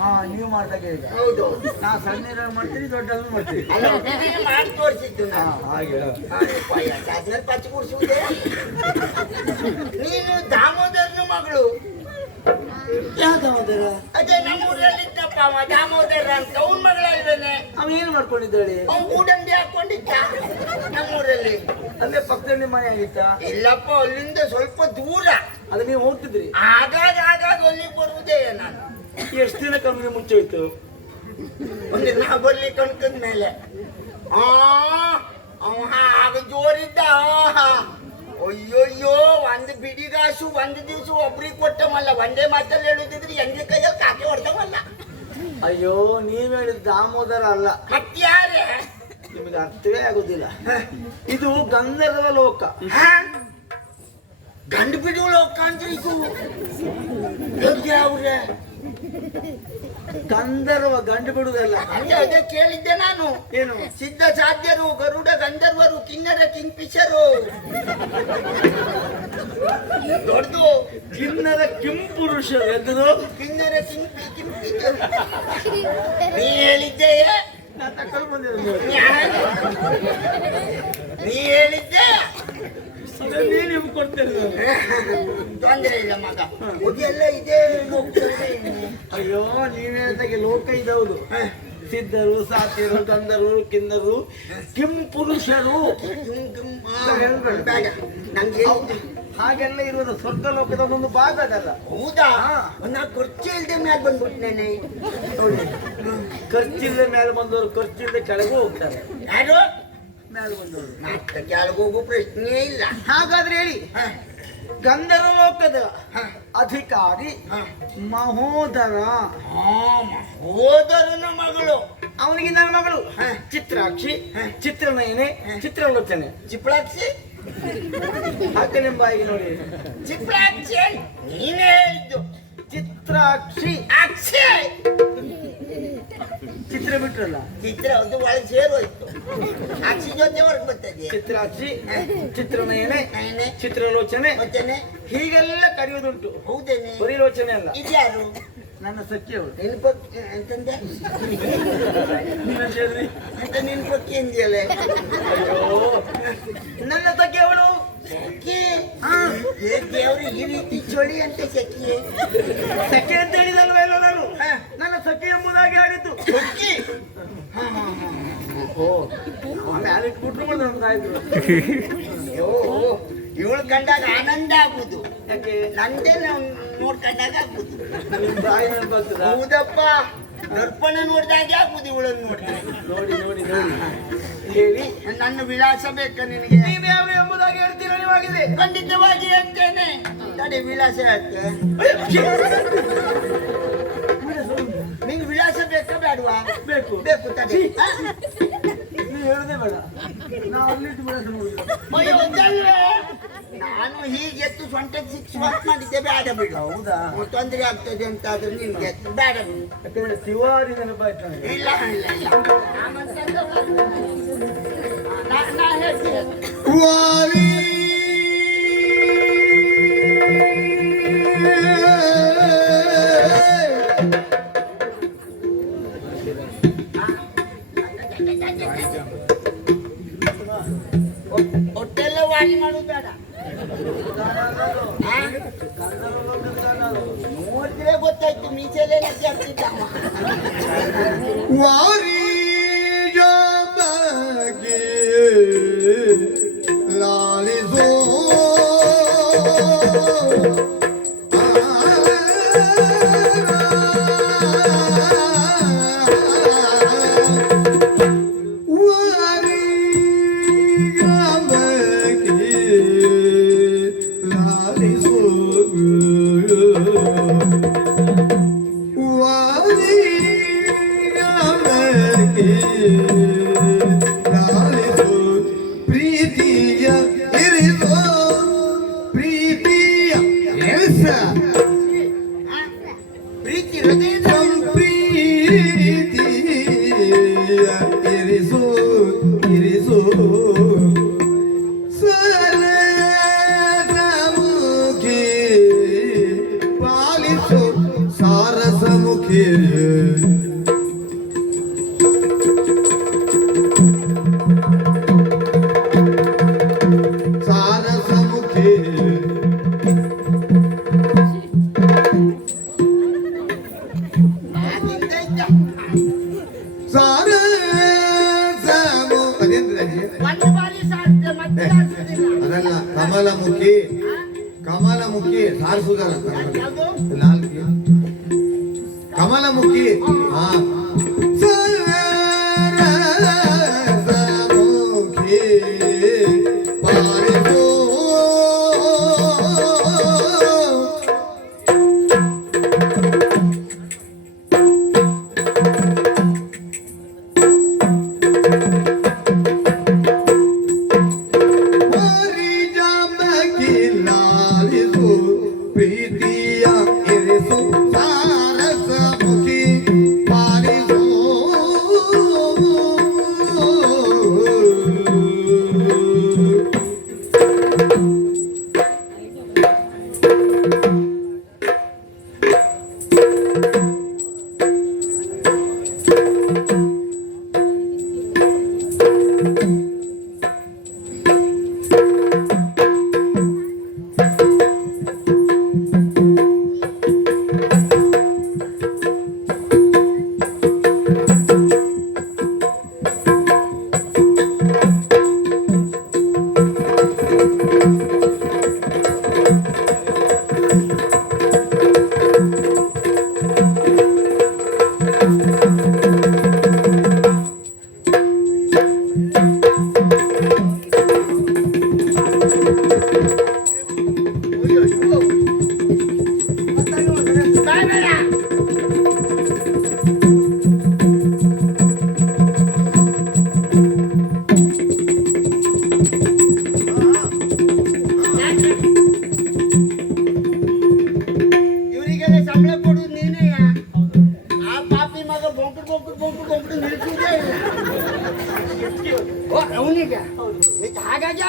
ಹಾ, ನೀವು ಮಾಡಿದಾಗ ಈಗ. ಹೌದು. ನಾ ಸಣ್ಣ ಮಾಡ್ತೀನಿ, ದೊಡ್ಡ ಮಾಡ್ತೀನಿ. ಅಲ್ಲ, ಹುಡುಗಿಗೆ ಮಾಡಿ ತೋರಿಸಿದ್ದು ನಾನು. ಹಾಗೆ ಆದ್ಮೇಲೆ ಪಚ್ಚಿ ಕುಡಿಸುವುದೇ. ನೀನು ದಾಮೋದರನ ಮಗಳು. ಯಾವ್ದಾವದರ? ಅದೇ ನಮ್ಮೂರಲ್ಲಿ ಇದ್ದಪ್ಪ ಅವ ದಾಮೋದರ ಅಂತ. ಅವನ ಮಗಳಲ್ವೇನೆ? ಅವ ಏನ್ ಮಾಡ್ಕೊಂಡಿದ್ದಾಳೆ? ಅವ್ನು ಗೂಡಂಬಿ ಹಾಕೊಂಡಿದ್ದ ನಮ್ಮೂರಲ್ಲಿ. ಅಲ್ಲೇ ಪಕ್ಕದಲ್ಲಿ ಮನೆ ಆಗಿತ್ತ? ಇಲ್ಲಪ್ಪ, ಅಲ್ಲಿಂದ ಸ್ವಲ್ಪ ದೂರ. ಅದು ನೀವು ಹೋಗ್ತಿದ್ರಿ? ಆಗಾಗ ಅಲ್ಲಿಗೆ ಬರುವುದೇ ನಾನು. ಎಷ್ಟು ದಿನ ಕಮ್ಮಿ ಮುಂಚೆ ಹೋಯ್ತು? ಒಂದು ನಾ ಬರ್ಲಿ ಕಣ್ಕಂದ ಮೇಲೆ ಆಗ ಜೋರಿದ್ದ. ಅಯ್ಯೋಯ್ಯೋ, ಒಂದು ಬಿಡಿಗಾಸು ಒಂದು ದಿವಸ ಒಬ್ರಿಗೆ ಕೊಟ್ಟವಲ್ಲ. ಒಂದೇ ಮಾತಲ್ಲಿ ಹೇಳುದಿದ್ರೆ ಹೆಂಗ್ಲಿ ಕೈಯಲ್ಲಿ ಕಾಕಿ ಹೊಡ್ತವಲ್ಲ. ಅಯ್ಯೋ, ನೀವ್ ಹೇಳಿದ ದಾಮೋದರ ಅಲ್ಲ. ಮತ್ಯಾರೇ? ನಿಮಗೆ ಅರ್ಥವೇ ಆಗುದಿಲ್ಲ. ಇದು ಗಂಧರ್ವ ಲೋಕ. ಗಂಡು ಬಿಡುವ ಲೋಕ ಅಂದ್ರೆ ಇದು. ಅವ್ರೆ ಗಂಧರ್ವ ಗಂಡು ಬಿಡುದಲ್ಲ. ಹಂಗೆ ಅದೇ ಕೇಳಿದ್ದೆ ನಾನು. ಏನು? ಸಿದ್ಧ ಸಾಧ್ಯರು, ಗರುಡ ಗಂಧರ್ವರು, ಕಿನ್ನರ ಕಿಂಗ್ಫಿಶರು. ದೊಡ್ಡದು ಕಿನ್ನರ ಕಿಂಪುರುಷರು. ಎಂತದು? ಕಿನ್ನರ ಕಿಂಗ್ಫಿಶರು. ನೀ ಹೇಳಿದ್ದೆಯೇ? ನಾನು ತಕೊಂಡು ಬಂದಿರೋದು. ನೀ ಹೇಳಿದ್ದೆ. ನೀನು ನಿಮ್ಗೆ ಕೊಡ್ತೇನೆ. ತೊಂದರೆ ಇಲ್ಲ ಮಗ, ಇದೆಲ್ಲ ಇದೆ. ಅಯ್ಯೋ, ನೀವ್ ಹೇಳಿದಾಗೆ ಲೋಕ ಇದೌದು. ಸಿದ್ಧರು, ಸಾತಿರು, ಗಂಧರ್ವರು, ಕಿನ್ನರು, ಕಿಂಪುರುಷರು. ನಂಗೆ ಹಾಗೆಲ್ಲ ಇರುವುದು ಸ್ವರ್ಗ ಲೋಕದ ಒಂದು ಭಾಗ ಅದಲ್ಲ. ಹೌದಾ? ಹಾ. ನಾ ಖರ್ಚು ಇಲ್ದೆ ಮ್ಯಾಲ ಬಂದ್ಬಿಟ್ನೇನೆ. ಖರ್ಚಿಲ್ಲದೆ ಮೇಲೆ ಬಂದವರು ಖರ್ಚಿಲ್ಲದೆ ಕೆಳಗೂ ಹೋಗ್ತಾರೆ. ಯಾರು ಮೇಲೆ ಬಂದವರು ಮತ್ತೆ ಕೆಳಗೆ ಹೋಗೋ ಪ್ರಶ್ನೆಯೇ ಇಲ್ಲ. ಹಾಗಾದ್ರೆ ಹೇಳಿ, ಹ, ಗಂಧರ್ವ ಲೋಕದ ಹ, ಅಧಿಕಾರಿ ಹ. ಮಹೋದರ, ಹೋದರನ ಮಗಳು ಅವನಿಗೆ ನನ್ನ ಮಗಳು ಹ. ಚಿತ್ರಾಕ್ಷಿ, ಹ. ಚಿತ್ರನಯನೆ, ಚಿತ್ರಲೋಚನೆ. ಚಿಪ್ಳಾಕ್ಷಿ ಹಾಕಲೆಂಬಾಗಿ ನೋಡಿ, ಚಿಪ್ಳಾಕ್ಷಿ ನೀನೇ ಹೇಳಿದ್ದು. ಚಿತ್ರಾಕ್ಷಿ. ಅಕ್ಷಯ್ ಚಿತ್ರ ಬಿಟ್ರಲ್ಲ, ಚಿತ್ರ ಒಂದು ಒಳಗೆ ಸೇರೋಯ್ತು. ಅಕ್ಷಿ ಜೊತೆ ಹೊರಗೆ ಬರ್ತದೆ. ಚಿತ್ರಾಕ್ಷಿ, ಚಿತ್ರನಯನೆ, ನಯನೆ, ಚಿತ್ರಲೋಚನೆ ಮತ್ತೇನೆ ಹೀಗೆಲ್ಲ ಕರೆಯುವುದುಂಟು. ಹೌದೇನೆ. ಪರಿಲೋಚನೆ ಅಲ್ಲ. ಇದ್ಯಾರು ನನ್ನ ಸಖಿಯವರು. ನೆನಪಕ್ಕೆ ಅಂತಂದೆ ನೀವೇನ್ ಹೇಳಿದ್ರಿ? ಅಂತ ನೆನಪಕ್ಕೆ ಎಂದಿಯಲ್ಲ. ಅಯ್ಯೋ, ನನ್ನ ಸಖಿಯವಳು. ದೇವರು ಈ ರೀತಿ ಚಳಿ ಅಂತ ಸಖಿಯೇ. ಸಖಿ ಅಂತ ಹೇಳಿದಲ್ವೇನೋ ನಾನು. ನನ್ನ ಸಖಿ ಎಂಬುದಾಗಿ ಆಡಿದ್ದು. ಸಖಿ ಆಮೇಲೆ ಇಟ್ಬಿಟ್ರು ನಮ್ಮ ಸಾಯಿದ್ರು. ಅಯ್ಯೋ, ಇವಳು ಕಂಡಾಗ ಆನಂದ ಆಗುದು. ಯಾಕೆ? ನಂದೇ ನೋಡ್ಕೊಂಡಾಗ ಆಗುದು. ನಿಮ್ ಬಾಯಿ ನೆನಪಾಗ್ತದ? ಹೌದಪ್ಪ, ದರ್ಪಣ ನೋಡಿದಾಗೆ ಆಗುದು ಇವಳನ್ನು ನೋಡಿದಾಗ. ನೋಡಿ ನೋಡಿ ನೋಡಿ ಹೇಳಿ. ನನ್ನ ವಿಳಾಸ ಬೇಕಾ ನಿನಗೆ? ನೀವು ಯಾವ ಎಂಬುದಾಗಿ ಹೇಳ್ತೀರ ನೀವಾಗಿದೆ. ಖಂಡಿತವಾಗಿ ಹೇಳ್ತೇನೆ. ತಡೆ, ವಿಳಾಸ ಹೇಳ್ತೆ. ನಿಂಗೆ ವಿಳಾಸ ಬೇಕಾ ಬೇಡವಾ? ಬೇಕು. ಬೇಕು, ತಡೆ. ನೀವು ಹೇಳದೆ ಬೇಡ, ನಾವು ಅಲ್ಲಿಟ್ಟು ಬಿಡೋದು ನೋಡಿದ್ರು. ಅಯ್ಯೋ, ಒಂದಲ್ವೇ? ನಾನು ಹೀಗೆ ಎತ್ತು ಸೊಂಟಕ್ಕೆ ಶಿಕ್ಷೆ ಮಾಡಿದ್ದೆ. ಬೇಡ ಬಿಡು. ಹೌದಾ? ತೊಂದರೆ ಆಗ್ತದೆ ಅಂತ ಆದ್ರೆ ನಿನ್ಗೆ ಎತ್ತು ಬೇಡ ಬಿಡು. ಯಾಕಂದ್ರೆ ತಿವಾರಿ ನೆನಪಾಯ್ತು ನನಗೆ. ಇಲ್ಲ ಇಲ್ಲ ಇಲ್ಲ, ನಾ ಹೇಳ್ತೀನಿ. ವಾರಿ ಹೊಟ್ಟೆಲ್ಲ ವಾರಿ ಮಾಡೋದು ಬೇಡ. ನೋಡಿದ್ರೆ ಗೊತ್ತಾಯ್ತು, ಮೀಸೆಲ್ಲೇ ನಜ್ಜೆ ಆಗ್ತಿದ್ದ. ವಾರಿ ಜಾಮಗಿ ಲಾಲಿಸೋ ವಾರಿ ಜಾಮಗಿ ಲಾಲಿಸೋ ವಾರಿ ಜಾಮಗಿ ಲಾಲಿಸೋ ಪ್ರೀತಿಯ ಇರಿಸೋ ಪ್ರೀತಿಯ ಎಲ್ಸ ಪ್ರೀತಿ ಹೃದಯದ ಪ್ರೀತಿಯ ಇರಿಸೋ ಇರಿಸೋ ಸರಸಮುಖಿ ಪಾಲಿಸೋ ಸಾರಸಮುಖಿ ಸಾರಸಮುಖಿ ಅದಿಂದ ಇದ್ದ. ಸಾರಸಮು ಅದೇನ್ರಿ ಅಜ್ಜಿ? ಒಂದು ಬಾರಿ ಸಾಧ್ಯ, ಮತ್ತೆ ಸಾಧ್ಯೋದಿಲ್ಲ. ಅದಲ್ಲ, ಕಮಲಮುಖಿ ಕಮಲಮುಖಿ ಸಾರಿಸುವುದಲ್ಲ. ಯಾವುದು? ನಾಲ್ಕು ಕಮಲಮುಖಿ. ಹಾ, ಸರಸಮುಖಿ ಪಾರಿಸೋ ವಾರಿ ಜಾಮಗಿ ಲಾಲಿಸೋ ಪ್ರೀತಿಯ ಇರಿಸೋ ಸಾರಸಮುಖಿ ಪಾರಿ ಇವರಿಗೆಲ್ಲ ಸಂಬಳ ಕೊಡುದು ನೀನೇ. ಆ ಪಾಪಿ ಮಗ ಬೊಂಕು ನಿಲ್ಸುವುದೇ ಇಲ್ಲ. ಓ ಅವನಿಗೆ ಹಾಗಾಗಿ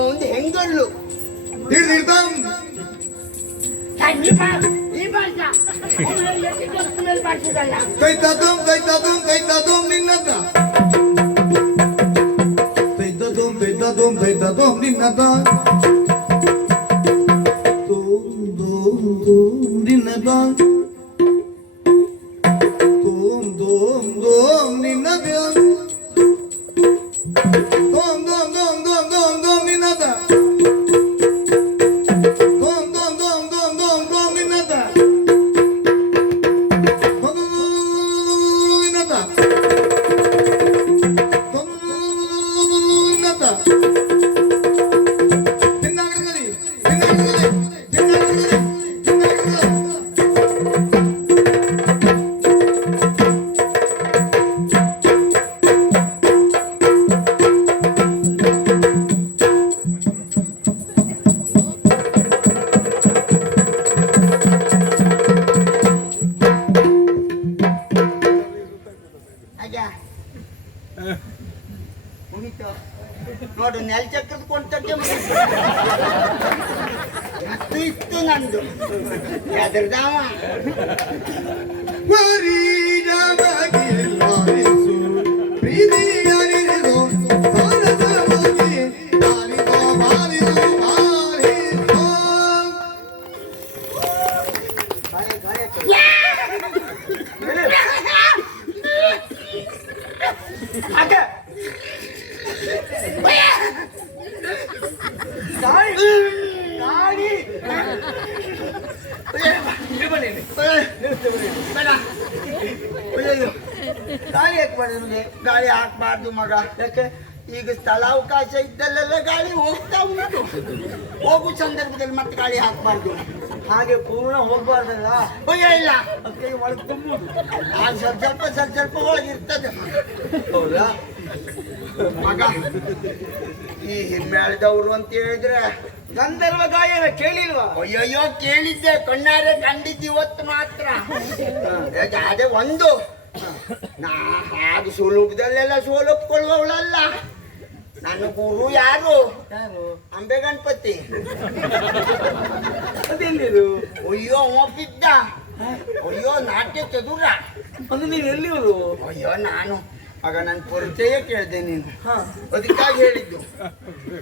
ಒಂದು ಹೆಂಗಲ್ಲು ನೋಡು ನೆಲ ಚಕ್ರದ ಕೊಂಟಕ್ಕೆ ಇತ್ತು ನಂದು ಎದರ್ದಾವ ಗಾಳಿ ಹಾಕ್ಬಾರ್ದು ನಿಮಗೆ ಗಾಳಿ ಹಾಕ್ಬಾರ್ದು ಮಗ ಯಾಕೆ ಈಗ ಸ್ಥಳಾವಕಾಶ ಇದ್ದಲ್ಲೆಲ್ಲ ಗಾಳಿ ಹೋಗ್ತಾ ಉಂಟು ಹೋಗೋ ಸಂದರ್ಭದಲ್ಲಿ ಮತ್ತೆ ಗಾಳಿ ಹಾಕ್ಬಾರ್ದು ಹಾಗೆ ಪೂರ್ಣ ಹೋಗ್ಬಾರ್ದಲ್ಲ, ಭಯ ಇಲ್ಲ. ಅದಕ್ಕೆ ಒಳಗೆ ತುಂಬುದು. ಆ ಸ್ವಲ್ಪ ಒಳಗಿರ್ತದೆ. ಹೌದಾ? ಮಗ ಈ ಹಿಮ್ಮೇಳದವ್ರು ಅಂತ ಹೇಳಿದ್ರೆ ಗಂಧರ್ವ ಗಾಯನ ಕೇಳಿಲ್ವಾ? ಅಯ್ಯಯ್ಯೋ ಕೇಳಿದ್ದೆ, ಕಣ್ಣಾರೆ ಕಂಡಿದ್ದು ಇವತ್ತು ಮಾತ್ರ. ಅದೇ ಒಂದು ನಾ ಹಾಗೆ ಸುಲಭದಲ್ಲೆಲ್ಲ ಸೋಲೊಪ್ಕೊಳ್ಳುವವಳಲ್ಲ. ನನ್ನ ಗುರು ಯಾರು? ಯಾರು? ಅಂಬೆ ಗಣಪತಿ. ಅದೆಲ್ಲಿರು? ಅಯ್ಯೋ ಅವ ಬಿದ್ದ. ಅಯ್ಯೋ ನಾಟ್ಯ ಚದುರ. ಅದು ನೀವು ಎಲ್ಲಿವರು? ಅಯ್ಯೋ ನಾನು ಆಗ ನನ್ನ ಪರಿಚಯ ಕೇಳಿದೆ ನೀನು, ಹಾ, ಅದಕ್ಕಾಗಿ ಹೇಳಿದ್ದು.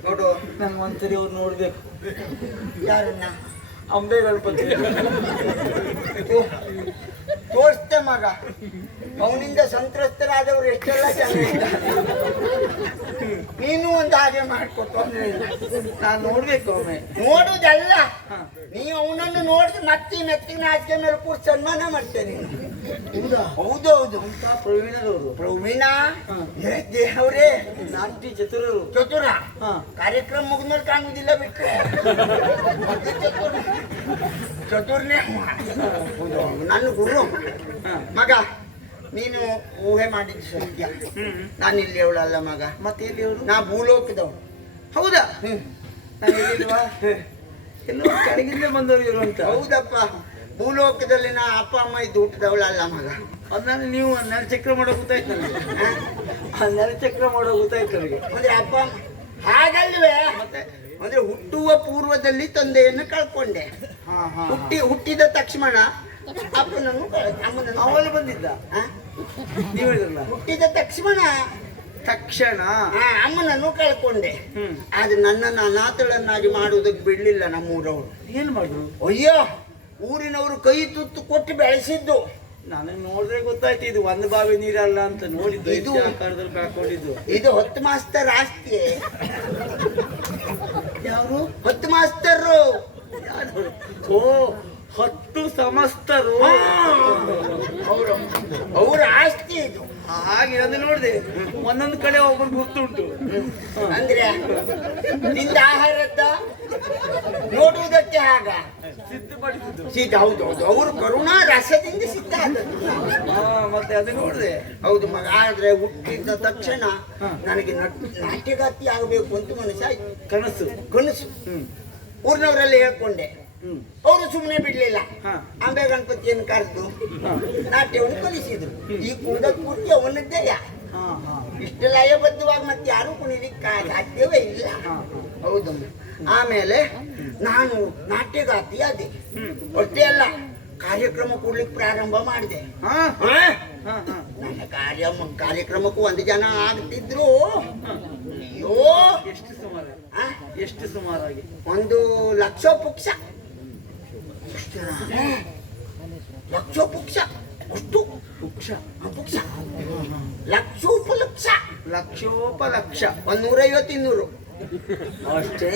ನೋಡು ನಂಗೆ ಒಂದ್ಸರಿ ಅವ್ರು ನೋಡ್ಬೇಕು. ಯಾರನ್ನ? ಅಂಬೆ ಗಣಪತಿ. ತೋರಿಸ್ತೆ ಮಗ, ಅವನಿಂದ ಸಂತ್ರಸ್ತರಾದವರು ಎಷ್ಟೆಲ್ಲ ಜನ ಇದ್ದಾರೆ. ನೀನು ಒಂದು ಹಾಗೆ ಮಾಡ್ಕೊಟ್ಟು ಅಂದ್ರೆ ನಾನು ನೋಡ್ಬೇಕು ಒಮ್ಮೆ. ನೋಡುದಲ್ಲ, ಹಾ. ನೀವು ಅವನನ್ನು ನೋಡಿದ್ರೆ ಮತ್ತೆ ಮೆತ್ತಿನ ನಾಚಿಕೆ ಮೇಲೆ ಕೂರ್ಸಿ ಸನ್ಮಾನ ಮಾಡ್ತೇನೆ. ಹೌದಾ? ಹೌದೌದು. ಅಂತ ಪ್ರವೀಣರವರು. ಪ್ರವೀಣ ಹಾ. ದೇವ್ರೇ, ನಾಟ್ಯ ಚತುರರು. ಚತುರ. ಹಾ. ಕಾರ್ಯಕ್ರಮ ಮುಗಿದ್ಮೇಲೆ ಕಾಣುವುದಿಲ್ಲ ಬಿಟ್ರೆ ಮತ್ತೆ ಚತುರ್ನೇ ನನ್ನ ಗುರು. ಹಾ. ಮಗ ನೀನು ಊಹೆ ಮಾಡಿದ್ದು ಸತ್ಯ. ನಾನು ಇಲ್ಲಿ ಅವಳಲ್ಲ ಮಗ, ಮತ್ತೆ ಎಲ್ಲಿ ಅವರು? ನಾ ಭೂಲೋಕದವಳು. ಹೌದಾ? ಹ್ಮ್. ನಾನು ಎಲ್ಲಿಲ್ವಾ? ಎಲ್ಲೋ ಕೆಳಗಿಂದ ಬಂದವರು ಇವರು ಅಂತ. ಹೌದಪ್ಪ, ಭೂಲೋಕದಲ್ಲಿ ನಾ ಅಪ್ಪ ಅಮ್ಮ ಇದ್ದು ಹುಟ್ಟಿದವಳಲ್ಲ ಮಗ. ಅದನ್ನ ನೀವು ನೆಲಚಕ್ರ ಮಾಡೋ ಗೊತ್ತಾಯ್ತು ನನಗೆ. ನೆಲಚಕ್ರ ಮಾಡೋ ಗೊತ್ತಾಯ್ತು ನನಗೆ. ಅಂದ್ರೆ ಅಪ್ಪ ಹಾಗಲ್ವೇ, ಮತ್ತೆ ಅಂದ್ರೆ ಹುಟ್ಟುವ ಪೂರ್ವದಲ್ಲಿ ತಂದೆಯನ್ನು ಕಳ್ಕೊಂಡೆ. ಹಾ ಹಾ. ಹುಟ್ಟಿದ ತಕ್ಷಣ ಅಪ್ಪನನ್ನು ಅಮ್ಮನನ್ನು ಅವಳು ಬಂದಿದ್ದ? ಹಾ? ನೀವು ಹೇಳಿದ್ರಲ್ಲ ಹುಟ್ಟಿದ ತಕ್ಷಣ ತಕ್ಷಣ. ಅಮ್ಮನನ್ನು ಕಳ್ಕೊಂಡೆ. ಹ್ಮ್. ಆದ್ರೆ ನನ್ನನ್ನು ಅನಾಥಳನ್ನಾಗಿ ಮಾಡುವುದಕ್ಕೆ ಬಿಡ್ಲಿಲ್ಲ ನಮ್ಮೂರವರು. ಏನ್ ಮಾಡಿದ್ರು? ಅಯ್ಯೋ, ಊರಿನವರು ಕೈ ತುತ್ತು ಕೊಟ್ಟು ಬೆಳೆಸಿದ್ದು. ನನಗೆ ನೋಡಿದ್ರೆ ಗೊತ್ತಾಯ್ತು ಇದು ಒಂದು ಬಾವಿ ನೀರಲ್ಲ ಅಂತ. ನೋಡಿದ್ದು ಇದು ಇದು ಆಕಾರದಲ್ಲಿ ಹಾಕೊಂಡಿದ್ದು. ಇದು ಹೊತ್ತು ಮಾಸ್ತರ್ ಆಸ್ತಿ. ಯಾರು? ಹೊತ್ತು ಮಾಸ್ತರು. ಯಾರು? ಓ, 10 ಸಮಸ್ತರು. ಅವರು ಅವರ ಆಸ್ತಿ ಇದು. ಹಾಗೆ ಅದು ನೋಡಿದೆ, ಒಂದೊಂದು ಕಡೆ ಒಬ್ಬರು ಗೊತ್ತುಂಟು. ಅಂದ್ರೆ ತಿಂದ ಆಹಾರದ ನೋಡುವುದಕ್ಕೆ ಆಗ ಸಿದ್ಧಪಡಿಸಿದ್ದು. ಸಿದ್ಧ. ಹೌದು ಹೌದು, ಅವರು ಕರುಣಾ ರಸದಿಂದ ಸಿದ್ಧ ಆದದ್ದು. ಹಾ, ಮತ್ತೆ ಅದು ನೋಡಿದೆ. ಹೌದು ಮಗ. ಆದ್ರೆ ಹುಟ್ಟಿದ ತಕ್ಷಣ ನನಗೆ ನಾಟ್ಯಗಾತಿ ಆಗಬೇಕು ಅಂತ ಮನಸ್ಸಾಯ್ತು. ಕನಸು. ಕನಸು. ಹ್ಮ್ ಊರಿನವರಲ್ಲಿ ಹೇಳ್ಕೊಂಡೆ. ಹ್ಮ್. ಅವರು ಸುಮ್ಮನೆ ಬಿಡ್ಲಿಲ್ಲ. ಹಾ. ಅಂಬೆ ಗಣಪತಿಯನ್ನು ಕರೆದು ಹಾ. ನಾಟ್ಯವನ್ನು ಕಲಿಸಿದ್ರು. ಈ ಕುಣಿದ ಪೂರ್ತಿ ಅವನದ್ದೇ. ಹಾ ಹಾ. ಇಷ್ಟು ಲಯಬದ್ಧವಾಗಿ ಮತ್ತೆ ಯಾರು ಕುಣಿಲಿಕ್ಕೆ ಸಾಧ್ಯವೇ ಇಲ್ಲ. ಹಾ. ಹೌದು. ಆಮೇಲೆ ನಾನು ನಾಟ್ಯಗಾತಿ ಆದೆ. ಹ್ಮ್. ಅಷ್ಟೇ ಅಲ್ಲ, ಕಾರ್ಯಕ್ರಮ ಕೊಡ್ಲಿಕ್ಕೆ ಪ್ರಾರಂಭ ಮಾಡಿದೆ. ಹಾ ಹಾ? ಹಾ ಹಾ. ನನ್ನ ಕಾರ್ಯಕ್ರಮಕ್ಕೂ 1 ಜನ ಆಗ್ತಿದ್ರು. ಅಯ್ಯೋ, ಎಷ್ಟು ಸುಮಾರು? ಆ? ಎಷ್ಟು ಸುಮಾರಾಗಿ? 1 ಲಕ್ಷ ಪುಕ್ಷ. ಲಕ್ಷ ಪುಕ್ಷ. ಅಷ್ಟು ವೃಕ್ಷ. ಪುಕ್ಷ. ಲಕ್ಷೋಪಲಕ್ಷ. ಲಕ್ಷೋಪಲಕ್ಷ. 150-200 ಅಷ್ಟೇ.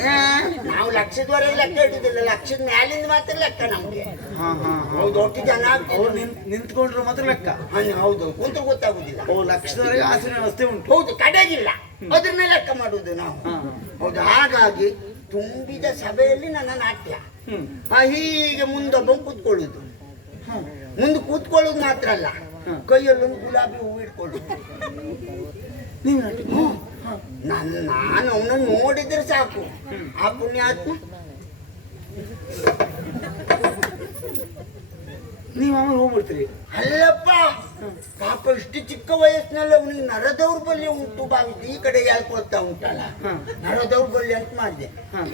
ನಾವು ಲಕ್ಷದವರೆಗೆ ಲೆಕ್ಕ ಇಡುದಿಲ್ಲ, ಲಕ್ಷದ ಮ್ಯಾಲಿಂದ ಮಾತ್ರ ಲೆಕ್ಕ ನಮ್ಗೆ. ಹಾ ಹಾ. ಹೌದು, ಒಟ್ಟು ಜನ ಅವ್ರು ನಿಂತ್ಕೊಂಡ್ರು ಮಾತ್ರ ಲೆಕ್ಕ. ಹೌದು, ಕುಂತು ಗೊತ್ತಾಗುದಿಲ್ಲ. ಓ, ಲಕ್ಷದವರೆಗೆ ಆಸನ ವ್ಯವಸ್ಥೆ ಉಂಟು. ಹೌದು, ಕಡೆಗಿಲ್ಲ, ಅದನ್ನೇ ಲೆಕ್ಕ ಮಾಡುದು ನಾವು. ಹಾ. ಹೌದು. ಹಾಗಾಗಿ ತುಂಬಿದ ಸಭೆಯಲ್ಲಿ ನನ್ನ ನಾಟ್ಯ. ಹ್ಮ್. ಹೀಗೆ ಮುಂದೊಬ್ಬ ಕೂತ್ಕೊಳ್ಳುದು. ಹಾ. ಮುಂದೆ ಕೂತ್ಕೊಳ್ಳೋದು ಮಾತ್ರ ಅಲ್ಲ, ಹ್ಮ್. ಕೈಯಲ್ಲೊಂದು ಗುಲಾಬಿ ಹೂ ಇಟ್ಕೊಳ್ಳುದು. ನೀವು ನಾಟಿ. ನಾನು ಅವನನ್ನು ನೋಡಿದ್ರೆ ಸಾಕು, ಆ ಪುಣ್ಯಾತ್ಮ. ನೀವು ಆಮೇಲೆ ಹೋಗ್ಬಿಡ್ತೀರಿ. ಅಲ್ಲಪ್ಪ, ಪಾಪ ಇಷ್ಟು ಚಿಕ್ಕ ವಯಸ್ಸಿನಲ್ಲಿ ಅವನಿಗೆ ನರ ದೌರ್ಬಲ್ಯ ಉಂಟು ಭಾವಿಸಿ ಈ ಕಡೆ ಹೇಳ್ಕೊಳ್ತಾ ಉಂಟಲ್ಲ, ನರ ದೌರ್ಬಲ್ಯ ಅಂತ ಮಾಡಿದೆ.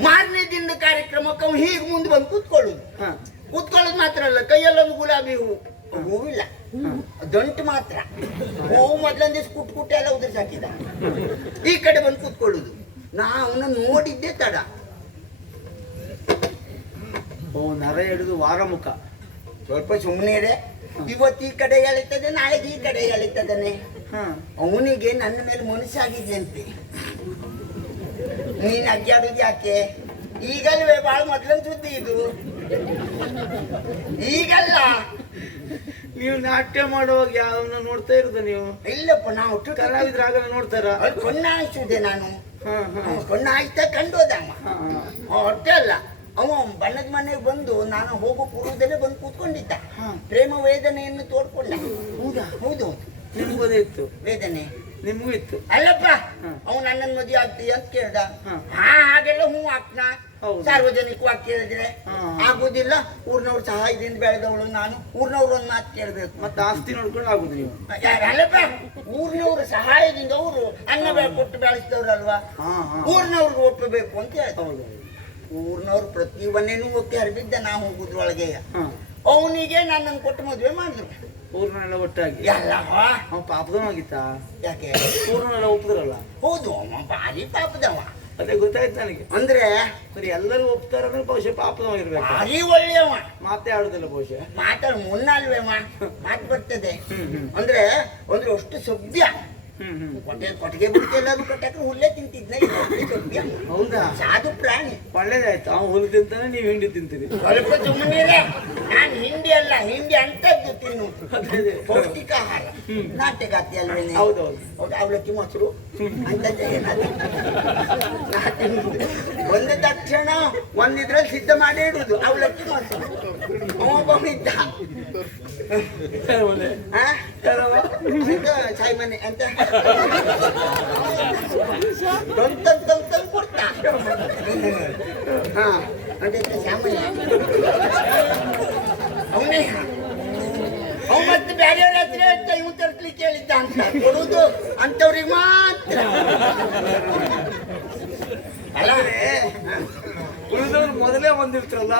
ಮಾರನೇ ದಿನದ ಕಾರ್ಯಕ್ರಮಕ್ಕೆ ಅವನು ಹೀಗೆ ಮುಂದೆ ಬಂದು ಕೂತ್ಕೊಳ್ಳುದು. ಕೂತ್ಕೊಳ್ಳೋದು ಮಾತ್ರ ಅಲ್ಲ, ಕೈಯಲ್ಲೊಂದು ಗುಲಾಬಿ ಹೂ. ಹೂವಿಲ್ಲ, ದಂಟು ಮಾತ್ರ. ಹೂವು ಮೊದಲೊಂದು ದಿವಸ ಕುಟ್ಟು ಎಲ್ಲ ಉದುರಿಸಿ ಹಾಕಿದ. ಈ ಕಡೆ ಬಂದು ಕೂತ್ಕೊಳ್ಳುದು. ನಾ ಅವನ ನೋಡಿದ್ದೆ ತಡ. ಓ, ನರ ಹಿಡಿದು ವಾರಮುಖ. ಸ್ವಲ್ಪ ಸುಮ್ಮನೆ ಇದೆ. ಇವತ್ತು ಈ ಕಡೆ ಎಳಿತದೆ, ನಾಳೆಗೆ ಈ ಕಡೆ ಎಳಿತದನೆ. ಅವನಿಗೆ ನನ್ನ ಮೇಲೆ ಮನಸ್ಸಾಗಿದೆ ಅಂತೆ. ನೀನ್ ಅಡ್ಡಾಡುದು ಯಾಕೆ? ಈಗಲ್ವೇ ಬಾಳ ಮೊದ್ಲನ್ ಸುದ್ದಿ ಇದು. ಈಗಲ್ಲ, ನೀವು ನಾಟ್ಯ ಮಾಡುವಾಗ ಯಾವನ್ನ ನೋಡ್ತಾ ಇರುದು ನೀವು? ಇಲ್ಲಪ್ಪ, ನಾವು ಕಲಾವಿದ್ರಾಗಲ್ಲ ನೋಡ್ತಾರ? ಕಣ್ಣು ಹಾಯಿಸುದೆ ನಾನು. ಕಣ್ಣು ಹಾಯಿಸ್ತಾ ಕಂಡೋದಮ್ಮ. ಅಷ್ಟೇ ಅಲ್ಲ, ಅವ ಬಣ್ಣದ ಮನೆಗೆ ಬಂದು ನಾನು ಹೋಗೋ ಪೂರ್ವದಲ್ಲೇ ಬಂದು ಕೂತ್ಕೊಂಡಿದ್ದ. ಹಾ. ಪ್ರೇಮ ವೇದನೆಯನ್ನು ತೋಡ್ಕೊಂಡ. ಹೌದಾ? ಹೌದು, ನಿಮ್ಗೂ ಅದೇ ಇತ್ತು, ವೇದನೆ. ನಿಮ್ಗೂ ಇತ್ತು. ಅಲ್ಲಪ್ಪ, ಹಾ. ಅವ್ ನನ್ನನ್ ಮದುವೆ ಆಗ್ತೀಯ ಅಂತ ಕೇಳ್ದ. ಹಾ. ಹಾಗೆಲ್ಲ ಹ್ಞೂ ಹಾಕ್ನ. ಹೌದು. ಸಾರ್ವಜನಿಕವಾಗಿ ಕೇಳಿದ್ರೆ ಹಾ. ಆಗುದಿಲ್ಲ. ಊರ್ನವ್ರ ಸಹಾಯದಿಂದ ಬೆಳೆದವಳು ನಾನು. ಊರ್ನವ್ರು ಒಂದ್ ಮಾತು ಕೇಳ್ಬೇಕು. ಮತ್ತೆ ಆಸ್ತಿ ನೋಡ್ಕೊಂಡು ಆಗುದು ನೀವು. ಅಲ್ಲಪ್ಪ, ಊರ್ನವ್ರ ಸಹಾಯದಿಂದ ಅವರು ಅನ್ನ ಕೊಟ್ಟು ಬೆಳೆಸಿದವ್ರಲ್ವಾ, ಹಾ, ಹಾ. ಊರ್ನವ್ರಿಗೆ ಒಪ್ಪಬೇಕು ಅಂತ ಹೇಳ್ತಾರೆ. ಹೌದು. ಊರ್ನವ್ರು ಪ್ರತಿ ಒಂದೇನು ಒಪ್ಪಿ ಹರಿಬಿದ್ದ. ನಾ ಹೋಗುದ್ರೊಳಗೆ ಹಾ. ಅವನಿಗೆ ನನ್ನನ್ನು ಕೊಟ್ಟು ಮದುವೆ ಮಾಡಿದ್ರು. ಊರ್ನೆಲ್ಲ ಒಟ್ಟಾಗಿ ಎಲ್ಲ ಅವ ಪಾಪದವಾಗಿತ್ತ? ಯಾಕೆ? ಊರ್ನೆಲ್ಲ ಒಪ್ಪಿದ್ರಲ್ಲ. ಹೌದು, ಅವ ಭಾರಿ ಪಾಪದವ. ಅದೇ ಗೊತ್ತಾಯ್ತು ನನಗೆ. ಅಂದ್ರೆ ಸರಿ, ಎಲ್ಲರೂ ಒಪ್ತಾರ ಅಂದ್ರೆ ಬಹುಶಃ ಪಾಪದವಾಗಿರ್ಬೇಕು. ಭಾರಿ ಒಳ್ಳೆಯವ. ಮಾತೇ ಆಡುದಿಲ್ಲ ಬಹುಶಃ. ಮಾತಾಡ ಮುನ್ನಲ್ವೇವ ಮಾತು ಬರ್ತದೆ. ಹ್ಮ್. ಅಂದ್ರೆ ಅಷ್ಟು ಸಭ್ಯ. ಕೊಟ್ಟಿಗೆ ಬಿಟ್ಟು ಎಲ್ಲರೂ ಕಟ್ಟಕ್ಕೆ ಹುಲ್ಲೆ ತಿಂತಿದ್ನ. ಸಭ್ಯ. ಹೌದಾ? ಸಾಧು ಪ್ರಾಣಿ. ಒಳ್ಳೇದಾಯ್ತು. ಅವ್ನು ಹುಲ್ಲು ತಿಂತಾನೆ, ನೀವು ಹಿಂಡಿ ತಿಂತೀರಿ. ಸ್ವಲ್ಪ ಸುಮ್ಮನೆ. ನಾನು ಹಿಂಡಿ ಅಲ್ಲ, ಹಿಂಡಿ ಅಂತದ್ದು ತಿನ್ನು. ಅದೇ. ಪೌಷ್ಟಿಕ ಆಹಾರ. ನಾಟ್ಯಗಾತಿ ಅಲ್ವೇನೆ? ಹೌದೌದು. ಹೌದು, ಅವಲಕ್ಕಿ ಮೊಸರು ಅಂತದ್ದೇ ಏನಾದ್ರು ಒಂದು ತಕ್ಷಣ ಒಂದಿದ್ರಲ್ಲಿ ಸಿದ್ಧ ಮಾಡಿ ಇಡುದು ಅವಲಕ್ಕಿ ಮೊಸರು. ಒಬ್ಬ ಇದ್ದ ಆ? ಇದು ಸಾಯಿ ಮನೆ ಅಂತ ತಂತಂತಂತಂದು ಕೊಡ್ತಾ. ಹಾ, ಅದಕ್ಕೆ ಸಾಮಾನ್ಯ ಅವನೇ. ಅವ್ ಮತ್ತೆ ಬೇರೆಯವ್ರ ಹತ್ರ ಇವ್ ತರ್ಸ್ಲಿಕ್ಕೆ ಹೇಳಿದ್ದ ಅಂತ ಕೊಡುದು ಅಂತವ್ರಿಗೆ ಮಾತ್ರ. ಅಲ್ಲ, ಉಳಿದವ್ರು ಮೊದಲೇ ಬಂದಿರ್ತಾರಲ್ಲ,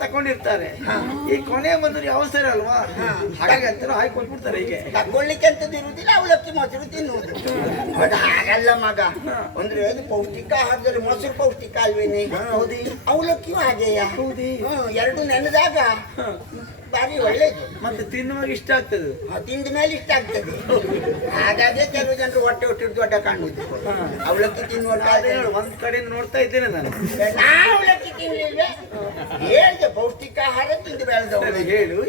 ತಕೊಂಡಿರ್ತಾರೆ. ಈ ಕೊನೆ ಬಂದ್ರೆ ಅವಸರ ಅಲ್ವಾ, ಹಾಗಂತ ಹಾಕಿ ಕೊಟ್ಬಿಡ್ತಾರೆ. ಹೀಗೆ ತಗೊಳ್ಳಿಕ್ಕೆ ಅಂತದ್ದು ಇರುವುದಿಲ್ಲ. ಅವಲಕ್ಕಿ ಮೊಸರು ತಿನ್ನುವುದು ಅದು ಹಾಗಲ್ಲ ಮಗ. ಅಂದ್ರೆ ಅದು ಪೌಷ್ಟಿಕ ಆಹಾರದಲ್ಲಿ ಮೊಸರು ಪೌಷ್ಟಿಕ ಅಲ್ವೇನೆ? ಹೌದಿ. ಅವಲಕ್ಕಿಯೂ ಹಾಗೆಯ. ಹೌದಿ. ಎರಡು ನೆನೆದಾಗ ಬಾರಿ ಒಳ್ಳೇದು. ಮತ್ತೆ ತಿನ್ನುವಾಗ ಇಷ್ಟ ಆಗ್ತದೆ. ತಿಂದ ಮೇಲೆ ಇಷ್ಟ ಆಗ್ತದೆ. ಹಾಗಾಗಿ ಕೆಲವು ಜನರು ಹೊಟ್ಟೆ ಹುಟ್ಟಿದ್ದು ದೊಡ್ಡ ಕಾಣುವುದು. ಅವಲಕ್ಕಿ ತಿನ್ನುವಾಗ ಒಂದ್ ಕಡೆಯಿಂದ ನೋಡ್ತಾ ಇದ್ದೇನೆ ನಾನು. ನಾ ಅವಲಕ್ಕಿ ತಿನ್ಲಿಲ್ವೇ? ಹೇಳ್ದೆ ಪೌಷ್ಟಿಕ ಆಹಾರ ತಿಂದು ಬೆಳೆದವಳು. ಹೇಳು.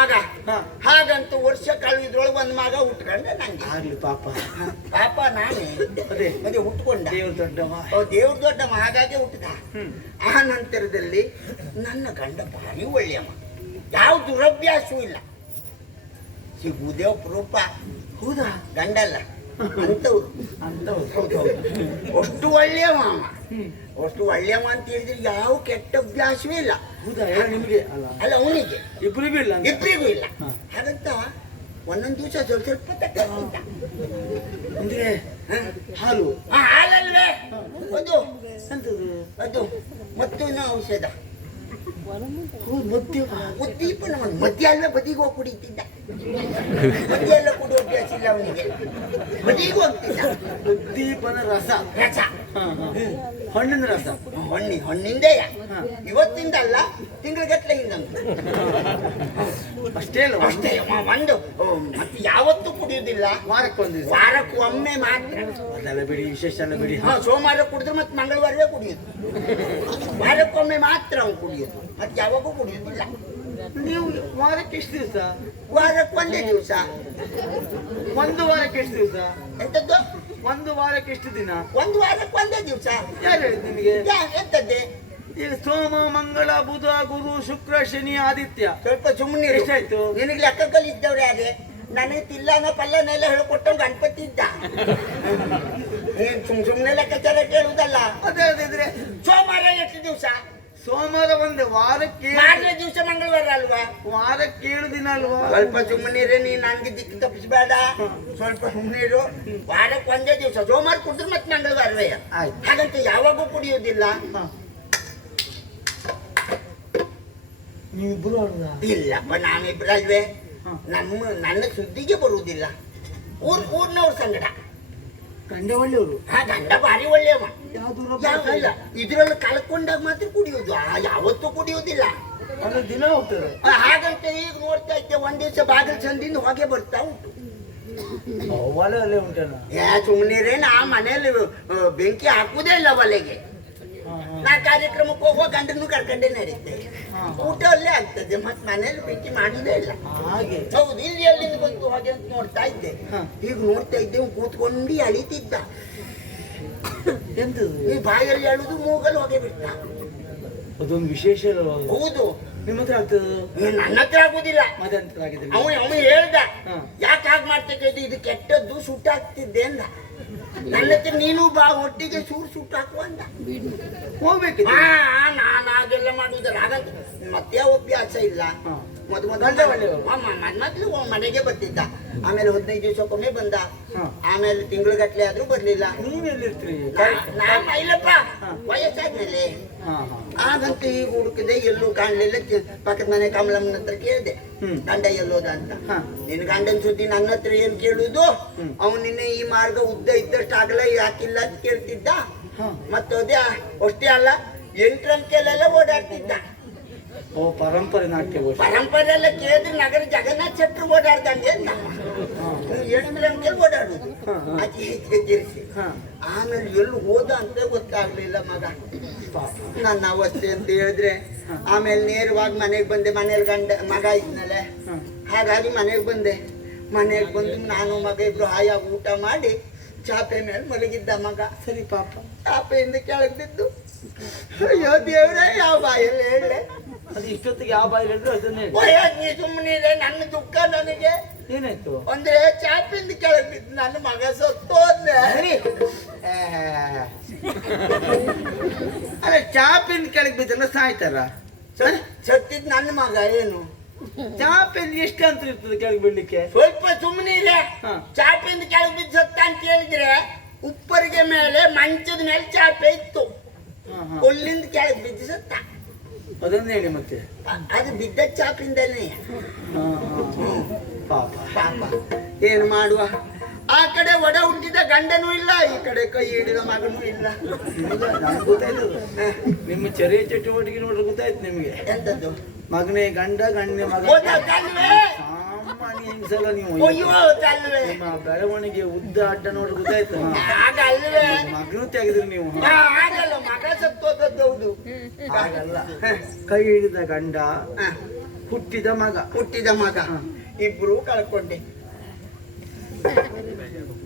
ಮಗ ಹಾ. ಹಾಗಂತೂ ವರ್ಷ ಕಳೆದಿದ್ರೊಳಗೆ ಒಂದ್ ಮಗ ಹುಟ್ಕೊಂಡೆ ನಂಗೆ. ಆಗ್ಲಿ ಪಾಪ. ಪಾಪ ನಾನೇ ಅದೇ ಮತ್ತೆ ಹುಟ್ಕೊಂಡ. ದೇವ್ರ ದೊಡ್ಡವ. ದೇವ್ರ ದೊಡ್ಡವ, ಹಾಗಾಗಿ ಹುಟ್ಟಿದ. ಆ ನಂತರದಲ್ಲಿ ನನ್ನ ಗಂಡ ಭಾರಿ ಒಳ್ಳೆಯವ. ಯಾವ ದುರಭ್ಯಾಸವೂ ಇಲ್ಲ. ಸಿಗುವುದೇ ಅಪರೂಪ. ಹೌದಾ? ಗಂಡಲ್ಲ ಅಂತವ್ರು. ಹೌದು. ಅಷ್ಟು ಒಳ್ಳೆಯವ ಅವ. ಅಷ್ಟು ಒಳ್ಳೆಯವ ಅಂತ ಹೇಳಿದ್ರೆ ಯಾವ ಕೆಟ್ಟ ಅಭ್ಯಾಸವೇ ಇಲ್ಲ. ಹೌದಾ? ನಿಮ್ಗೆ ಅಲ್ಲ? ಅಲ್ಲ, ಅವನಿಗೆ ಇಬ್ಬರಿಗೂ ಇಲ್ಲ. ಇಬ್ಬರಿಗೂ ಇಲ್ಲ. ಹಾಗಂತ ಒಂದೊಂದು ದಿವಸ ಸ್ವಲ್ಪ ಸ್ವಲ್ಪ ತಕ್ಕಿದ್ದ. ಅಂದ್ರೆ ಹಾಲು? ಹಾಲಲ್ವೇ ಅದು. ಎಂತದು ಅದು ಮತ್ತೊಂದು ಔಷಧ. ಉದ್ದೀಪನ. ಮದ್ಯ ಅಲ್ವೇ ಬದಿಗೆ ಹೋಗಿ ಕುಡಿತಿದ್ದ. ಮದ್ಯ ಎಲ್ಲ ಕುಡಿಯೋ ಅಭ್ಯಾಸ ಇಲ್ಲ ಅವನಿಗೆ. ಬದಿಗೆ ಹೋಗ್ತಿದ್ದ. ಉದ್ದೀಪನ ರಸ. ರಸ. ಹಣ್ಣಿನ ರಸ. ಹಣ್ಣಿಂದೆಯ. ಇವತ್ತಿಂದ ಅಲ್ಲ, ತಿಂಗಳಗಟ್ಟಲೆ ಹಿಂದ. ಅಷ್ಟೇ ಅಲ್ಲ? ಅಷ್ಟೇ. ಒಂದು ಮತ್ತೆ ಯಾವತ್ತೂ ಕುಡಿಯುವುದಿಲ್ಲ. ವಾರಕ್ಕೊಮ್ಮೆ ಮಾತ್ರ. ಅದೆಲ್ಲ ಬಿಡಿ, ವಿಶೇಷ ಎಲ್ಲ ಬಿಡಿ. ಸೋಮವಾರ ಕುಡಿದ್ರೆ ಮತ್ತೆ ಮಂಗಳವಾರವೇ ಕುಡಿಯುದು. ವಾರಕ್ಕೊಮ್ಮೆ ಮಾತ್ರ ಅವ್ನು ಕುಡಿಯುದು, ಮತ್ತೆ ಯಾವಾಗೂ ಕುಡಿಯುವುದಿಲ್ಲ. ನೀವು ವಾರಕ್ಕೆ ಎಷ್ಟು ದಿವಸ? ವಾರಕ್ಕೊಂದೇ ದಿವಸ. ಒಂದು ವಾರಕ್ಕೆ ಎಷ್ಟು ದಿವಸ? ಎಂತದ್ದು? ಒಂದು ವಾರಕ್ಕೆ ಎಷ್ಟು ದಿನ? ಒಂದು ವಾರಕ್ಕೊಂದೇ ದಿವಸ. ಯಾರು ಹೇಳಿದ್ ನಿಮಗೆ? ಎಂತದ್ದೇ? ಈಗ ಸೋಮ, ಮಂಗಳ, ಬುಧ, ಗುರು, ಶುಕ್ರ, ಶನಿ, ಆದಿತ್ಯ. ಸ್ವಲ್ಪ ಸುಮ್ಮನೆ ಎಷ್ಟಾಯ್ತು? ನಿನಗೆ ಲೆಕ್ಕದಲ್ಲಿ ಇದ್ದವ್ರೆ ಹಾಗೆ. ನನಗೆ ತಿಲ್ಲನ ಪಲ್ಲನೆಲ್ಲ ಹೇಳ್ಕೊಟ್ಟವ್ ಗಣಪತಿ ಇದ್ದ. ಸುಮ್ಮನೆ ಲೆಕ್ಕಾಚಾರ ಕೇಳುವುದಲ್ಲ. ಅದೇ ಅದಿದ್ರೆ ಸೋಮವಾರ ಎಷ್ಟು ದಿವಸ? ಸೋಮವಾರ ಒಂದೇ. ವಾರಕ್ಕೆ ಮಾರನೇ ದಿವಸ ಮಂಗಳವಾರ ಅಲ್ವಾ? ವಾರಕ್ಕೆ 7 ದಿನ ಅಲ್ವಾ? ಸ್ವಲ್ಪ ಸುಮ್ಮನಿರೆ, ನೀ ನನ್ಗೆ ದಿಕ್ಕು ತಪ್ಪಿಸ್ಬೇಡ. ಸ್ವಲ್ಪ ಸುಮ್ಮನಿರು. ವಾರಕ್ಕೆ ಒಂದೇ ದಿವಸ. ಸೋಮವಾರ ಕುಡಿದ್ರೆ ಮತ್ತೆ ಮಂಗಳವಾರವೇ. ಹಾಗಂತ ಯಾವಾಗೂ ಕುಡಿಯುವುದಿಲ್ಲ. ನೀವಿಬ್ಬರು ಇಲ್ಲಪ್ಪ, ನಾವಿಬ್ರಲ್ವೇ. ನನ್ನ ಸುದ್ದಿಗೆ ಬರುವುದಿಲ್ಲ. ಊರ್ನವ್ರ ಸಂಗಡ. ಗಂಡ ಒಳ್ಳೆಯವರು. ಗಂಡ ಭಾರಿ ಒಳ್ಳೆಯವ. ಯಾವ್ದು? ಇದ್ರಲ್ಲಿ ಕಳ್ಕೊಂಡಾಗ ಮಾತ್ರ ಕುಡಿಯುವುದು. ಯಾವತ್ತೂ ಕುಡಿಯುವುದಿಲ್ಲ. ದಿನ ಹೋಗ್ತಾರೆ. ಹಾಗಂತ ಈಗ ನೋಡ್ತಾ ಇದ್ದೆ, ಒಂದ್ ದಿವಸ ಬಾಗಿಲು ಸಂದಿಂದ ಹೊಗೆ ಬರ್ತಾ ಉಂಟು. ಒಲೆ ಒಲೆ ಉಂಟಲ್ಲ? ಸುಮ್ಮನಿರೇ, ನಾ ಮನೆಯಲ್ಲಿ ಬೆಂಕಿ ಹಾಕುವುದೇ ಇಲ್ಲ ಒಲೆಗೆ. ನಾ ಕಾರ್ಯಕ್ರಮಕ್ಕೆ ಹೋಗುವ ಗಂಡನ್ನು ಕರ್ಕೊಂಡೇ ನಡೀತೆ. ಊಟ ಅಲ್ಲೇ ಆಗ್ತದೆ, ಮತ್ ಮನೇಲಿ ಬೆಂಕಿ ಮಾಡುವುದೇ ಇಲ್ಲ. ಹಾಗೆ? ಹೌದು. ಇಲ್ಲಿ ಎಲ್ಲಿಂದ ಬಂತು ಹಾಗೆ ಅಂತ ನೋಡ್ತಾ ಇದ್ದೆ. ಈಗ ನೋಡ್ತಾ ಇದ್ದೆ, ಕೂತ್ಕೊಂಡು ಅಳಿತಿದ್ದ. ಎಂತದು? ಈ ಬಾಯಲ್ಲಿ ಅಳುದು, ಮೂಗಲ್ಲಿ ಹೊಗೆ ಬಿಡ್ತ. ಅದೊಂದು ವಿಶೇಷ ಅಲ್ವಾ ಅದು? ಹೌದು. ನಿಮ್ಮ ಹತ್ರ ಆಗ್ತದೆ ನನ್ನ ಹತ್ರ ಆಗುದಿಲ್ಲ. ಮತ್ತೆ ಅಂತ ಆಗಿದೆ ಅವನು ಹೇಳ್ದ, ಹಾ. ಯಾಕೆ ಹಾಗೆ ಮಾಡ್ತಕ್ಕೆ ಇದು ಕೆಟ್ಟದ್ದು ಸುಟ್ಟಾಗ್ತಿದ್ದೆ ಅಂದ. ನನ್ನ ಹತ್ರ ನೀನು ಬಾ ಒಟ್ಟಿಗೆ ಸುಟ್ಟು ಹಾಕುವ ಅಂದ. ಹೋಗ್ಬೇಕಿದೆ. ನಾನು ಹಾಗೆಲ್ಲ ಮಾಡುವುದಲ್ಲ, ಹಾಗಂತ ಮತ್ತೆ ಅಭ್ಯಾಸ ಇಲ್ಲ. ಹಾ. ಮೊದ್ಲು ಮನೆಗೆ ಬರ್ತಿದ್ದ, ಆಮೇಲೆ 15 ದಿವಸಕ್ಕೊಮ್ಮೆ ಬಂದ, ಹಾ. ಆಮೇಲೆ ತಿಂಗಳಗಟ್ಲೆ ಆದ್ರೂ ಬರ್ಲಿಲ್ಲ. ನೀವೆಲ್ಲಿರ್ತೀರಿ? ಇಲ್ಲಪ್ಪ, ವಯಸ್ಸಾದ್ಮೇಲೆ ಹಾ ಹಾ ಹಾಗಂತ ಈಗ ಹುಡುಕಿದೆ, ಎಲ್ಲೂ ಕಾಣ್ಲಿಲ್ಲ. ಪಕ್ಕದ ಮನೆ ಕಮಲಮ್ಮನ ಹತ್ರ ಕೇಳಿದೆ, ಹ್ಮ್. ಗಂಡ ಎಲ್ಲೋದ ಅಂತ. ಹಾ. ನಿನ್ ಗಂಡನ ಸುದ್ದಿ ನನ್ನ ಹತ್ರ ಏನ್ ಕೇಳುದು? ಅವನು ನಿನ್ನೆ ಈ ಮಾರ್ಗ ಉದ್ದ ಇದ್ದಷ್ಟು ಆಗಲ್ಲ ಯಾಕಿಲ್ಲ ಅಂತ ಕೇಳ್ತಿದ್ದ. ಹಾ. ಮತ್ತದೇ ಅಷ್ಟೇ ಅಲ್ಲ, 8 ಅಂಕೆಲೆಲ್ಲ ಓಡಾಡ್ತಿದ್ದ. ಓ ಪರಂಪರೆ ನಾಟ್ಯ ಗೋಷ್ಠಿ. ಪರಂಪರೆ ಎಲ್ಲ ಕೇಳಿದ್ರೆ ನಗರ ಜಗನ್ನಾಥ್ ಶೆಟ್ರು ಓಡಾಡ್ದಂಗೆ ಅಂತ. 8 ಅಂಕೆಲ್ ಓಡಾಡುದು ಅತಿ ಹೆಚ್ಚಿರಿಸಿ. ಹಾ. ಆಮೇಲೆ ಎಲ್ಲಿ ಹೋದ ಅಂತ ಗೊತ್ತಾಗ್ಲಿಲ್ಲ ಮಗ. ನನ್ನ ಅವಸ್ಥೆ ಅಂತ ಹೇಳಿದ್ರೆ ಆಮೇಲೆ ನೇರವಾಗಿ ಮನೆಗೆ ಬಂದೆ. ಮನೇಲಿ ಮಗ ಇದ್ನಲೆ, ಹಾಗಾಗಿ ಮನೆಗೆ ಬಂದೆ. ಮನೆಗೆ ಬಂದು ನಾನು ಮಗ ಇಬ್ರು ಹಾಯಾಗಿ ಊಟ ಮಾಡಿ ಚಾಪೆ ಮೇಲೆ ಮಲಗಿದ್ದ ಮಗ. ಸರಿ ಪಾಪ. ಚಾಪೆಯಿಂದ ಕೆಳಗೆ ಬಿದ್ದು, ಅಯ್ಯೋ ದೇವ್ರೆ, ಯಾವ ಬಾಯಲ್ಲಿ ಹೇಳಲೆ. ಅದು ಇಷ್ಟೊತ್ತಿಗೆ ಯಾವ ಬಾಯಿ ಹೇಳಿದ್ರು ಅದನ್ನೇ ಹೇಳಿ. ನೀ ಸುಮ್ಮನೆ, ನನ್ನ ದುಃಖ ನನಗೆ. ಏನಾಯ್ತು? ಅಂದ್ರೆ ಚಾಪಿಂದ ಕೆಳಗೆ ಬಿದ್ದು ನನ್ನ ಮಗ ಸತ್ತೋದ್ನೆ. ಅಲ್ಲ ಚಾಪಿನ ಕೆಳಗೆ ಬಿದ್ದಲ್ಲ ಸಾಯ್ತಾರ? ಸತ್ತಿದ್ ನನ್ನ ಮಗ. ಏನು ಚಾಪಿನ ಎಷ್ಟು ಅಂತ ಇರ್ತದೆ ಕೆಳಗೆ ಬೀಳ್ಲಿಕ್ಕೆ? ಸ್ವಲ್ಪ ಸುಮ್ಮನೆ ಇದೆ. ಹಾ. ಚಾಪೆಯಿಂದ ಕೆಳಗೆ ಬಿದ್ದು ಸತ್ತ ಅಂತ ಹೇಳಿದ್ರೆ ಉಪ್ಪರಿಗೆ ಮೇಲೆ ಮಂಚದ ಮೇಲೆ ಚಾಪೆ ಇತ್ತು, ಹಾ ಹಾ ಕೊಲ್ಲಿಂದ ಕೆಳಗೆ ಬಿದ್ದು ಸತ್ತ. ಅದನ್ನ ಹೇಳಿ ಮತ್ತೆ. ಅದು ಬಿದ್ದ ಚಾಪಿಂದನೇ. ಹಾ ಹಾ ಪಾಪ. ಪಾಪ ಏನು ಮಾಡುವ. ಆ ಕಡೆ ಒಡ ಹುಟ್ಟಿದ ಗಂಡನೂ ಇಲ್ಲ, ಈ ಕಡೆ ಕೈ ಹಿಡಿದ ಮಗನೂ ಇಲ್ಲ. ನನಗೆ ಗೊತ್ತಾಯ್ತು. ನಿಮ್ಮ ಚರಿಯ ಚಟುವಟಿಕೆ ನೋಡ್ರೆ ಗೊತ್ತಾಯ್ತು ನಿಮ್ಗೆ. ಎಂತದ್ದು? ಮಗನೇ ಗಂಡ, ಗಂಡನೇ ಮಗ. ಗೊತ್ತಾಗ್ತಲ್ವೇ? ಸಾಮಾನ್ಯ ಹಿಂಸಲ ನೀವು. ಅಯ್ಯೋ ತಲ್ವೇ. ನಿಮ್ಮ ಬೆಳವಣಿಗೆ ಉದ್ದ ಅಡ್ಡ ನೋಡ್ರೆ ಗೊತ್ತಾಯ್ತು. ಹಾಗಲ್ವೇ? ಮಗನೂ ತೆಗೆದ್ರಿ ನೀವು. ಆಗಲ್ಲ, ಮಗ ಸತ್ತೋದದ್ದು. ಹೌದು, ಹಾಗಲ್ಲ. ಕೈ ಹಿಡಿದ ಗಂಡ, ಹುಟ್ಟಿದ ಮಗ. ಹುಟ್ಟಿದ ಮಗ ಇಬ್ರು ಕಳ್ಕೊಂಡೆ.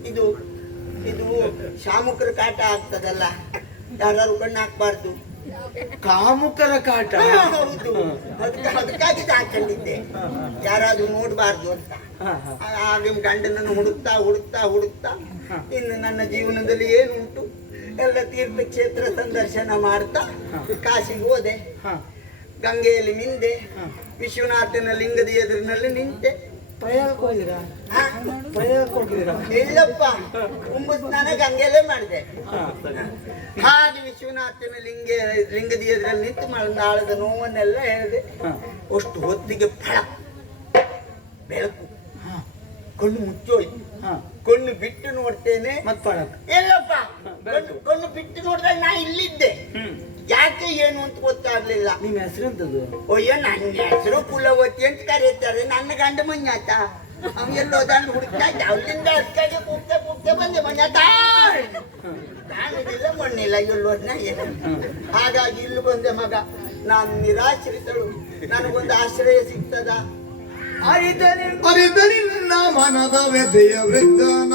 ಇದು ಇದು ಶಾಮುಕರ ಕಾಟ ಆಗ್ತದಲ್ಲ, ಯಾರು ಕಣ್ಣು ಹಾಕ್ಬಾರ್ದು. ಕಾಮುಕರ ಕಾಟ. ಹೌದು, ಅದಕ್ಕಾಗಿ ಹಾಕೊಂಡಿದ್ದೆ, ಯಾರಾದ್ರೂ ನೋಡ್ಬಾರ್ದು ಅಂತ. ಆಗ ಗಂಡನನ್ನು ಹುಡುಕ್ತಾ ಹುಡುಕ್ತಾ ಹುಡುಕ್ತಾ ಇನ್ನು ನನ್ನ ಜೀವನದಲ್ಲಿ ಏನುಂಟು ಎಲ್ಲ ತೀರ್ಥಕ್ಷೇತ್ರ ಸಂದರ್ಶನ ಮಾಡ್ತಾ ಕಾಶಿಗೆ ಹೋದೆ. ಗಂಗೆಯಲ್ಲಿ ಮಿಂದೆ, ವಿಶ್ವನಾಥನ ಲಿಂಗದ ಎದುರಿನಲ್ಲಿ ನಿಂತೆ. ಪ್ರಯಾಗಕ್ಕೆ ಹೋಗಿದ್ದೀರಾ? ಪ್ರಯಾಗಕ್ಕೆ ಹೋಗಿದ್ದೀರಾ? ಇಲ್ಲಪ್ಪ, ಕುಂಭ ಸ್ನಾನ ಗಂಗೆಯಲ್ಲೇ ಮಾಡಿದೆ. ಹಾಗೆ ವಿಶ್ವನಾಥನ ಲಿಂಗದ ಎದುರಲ್ಲಿ ನಿಂತು ನಾಳದ ನೋವನ್ನೆಲ್ಲ ಹೇಳಿದೆ. ಅಷ್ಟು ಹೊತ್ತಿಗೆ ಫಳ ಬೆಳಕು, ಕಣ್ಣು ಮುಚ್ಚೋಯ್ತು. ಕಣ್ಣು ಬಿಟ್ಟು ನೋಡ್ತೇನೆ, ಎಲ್ಲಪ್ಪ ಕಣ್ಣು ಬಿಟ್ಟು ನೋಡಿದಾಗ ನಾ ಇಲ್ಲಿದ್ದೆ. ಯಾಕೆ ಏನು ಅಂತ ಗೊತ್ತಾಗ್ಲಿಲ್ಲ. ನಿಮ್ಮ ಹೆಸರೆಂತದ್ದು? ಅಯ್ಯೋ, ನನ್ನ ಹೆಸರು ಕುಲವತಿ ಅಂತ ಕರೀತಾರೆ. ನನ್ನ ಗಂಡ ಮಂಜಾತ. ಅವ್ನು ಎಲ್ಲೋದಾಂಡು ಹುಡುಕ್ತಾ ಇದ್ದ. ಅಲ್ಲಿಂದ ಅದಕ್ಕಾಗಿ ಕೂಗ್ತೆ ಬಂದೆ. ಮಂಜಾತ ಕಾಣುದಿಲ್ಲ, ಮಣ್ಣಿಲ್ಲ, ಎಲ್ಲೋದ್ನ ಏನು. ಹಾಗಾಗಿ ಇಲ್ಲಿ ಬಂದೆ ಮಗ. ನಾನು ನಿರಾಶ್ರಿತಳು, ನನಗೊಂದು ಆಶ್ರಯ ಸಿಗ್ತದ? ಅರಿತನಿಲ್ಲ ಮನದ ವ್ಯಥೆಯ ವೃದ್ಧನ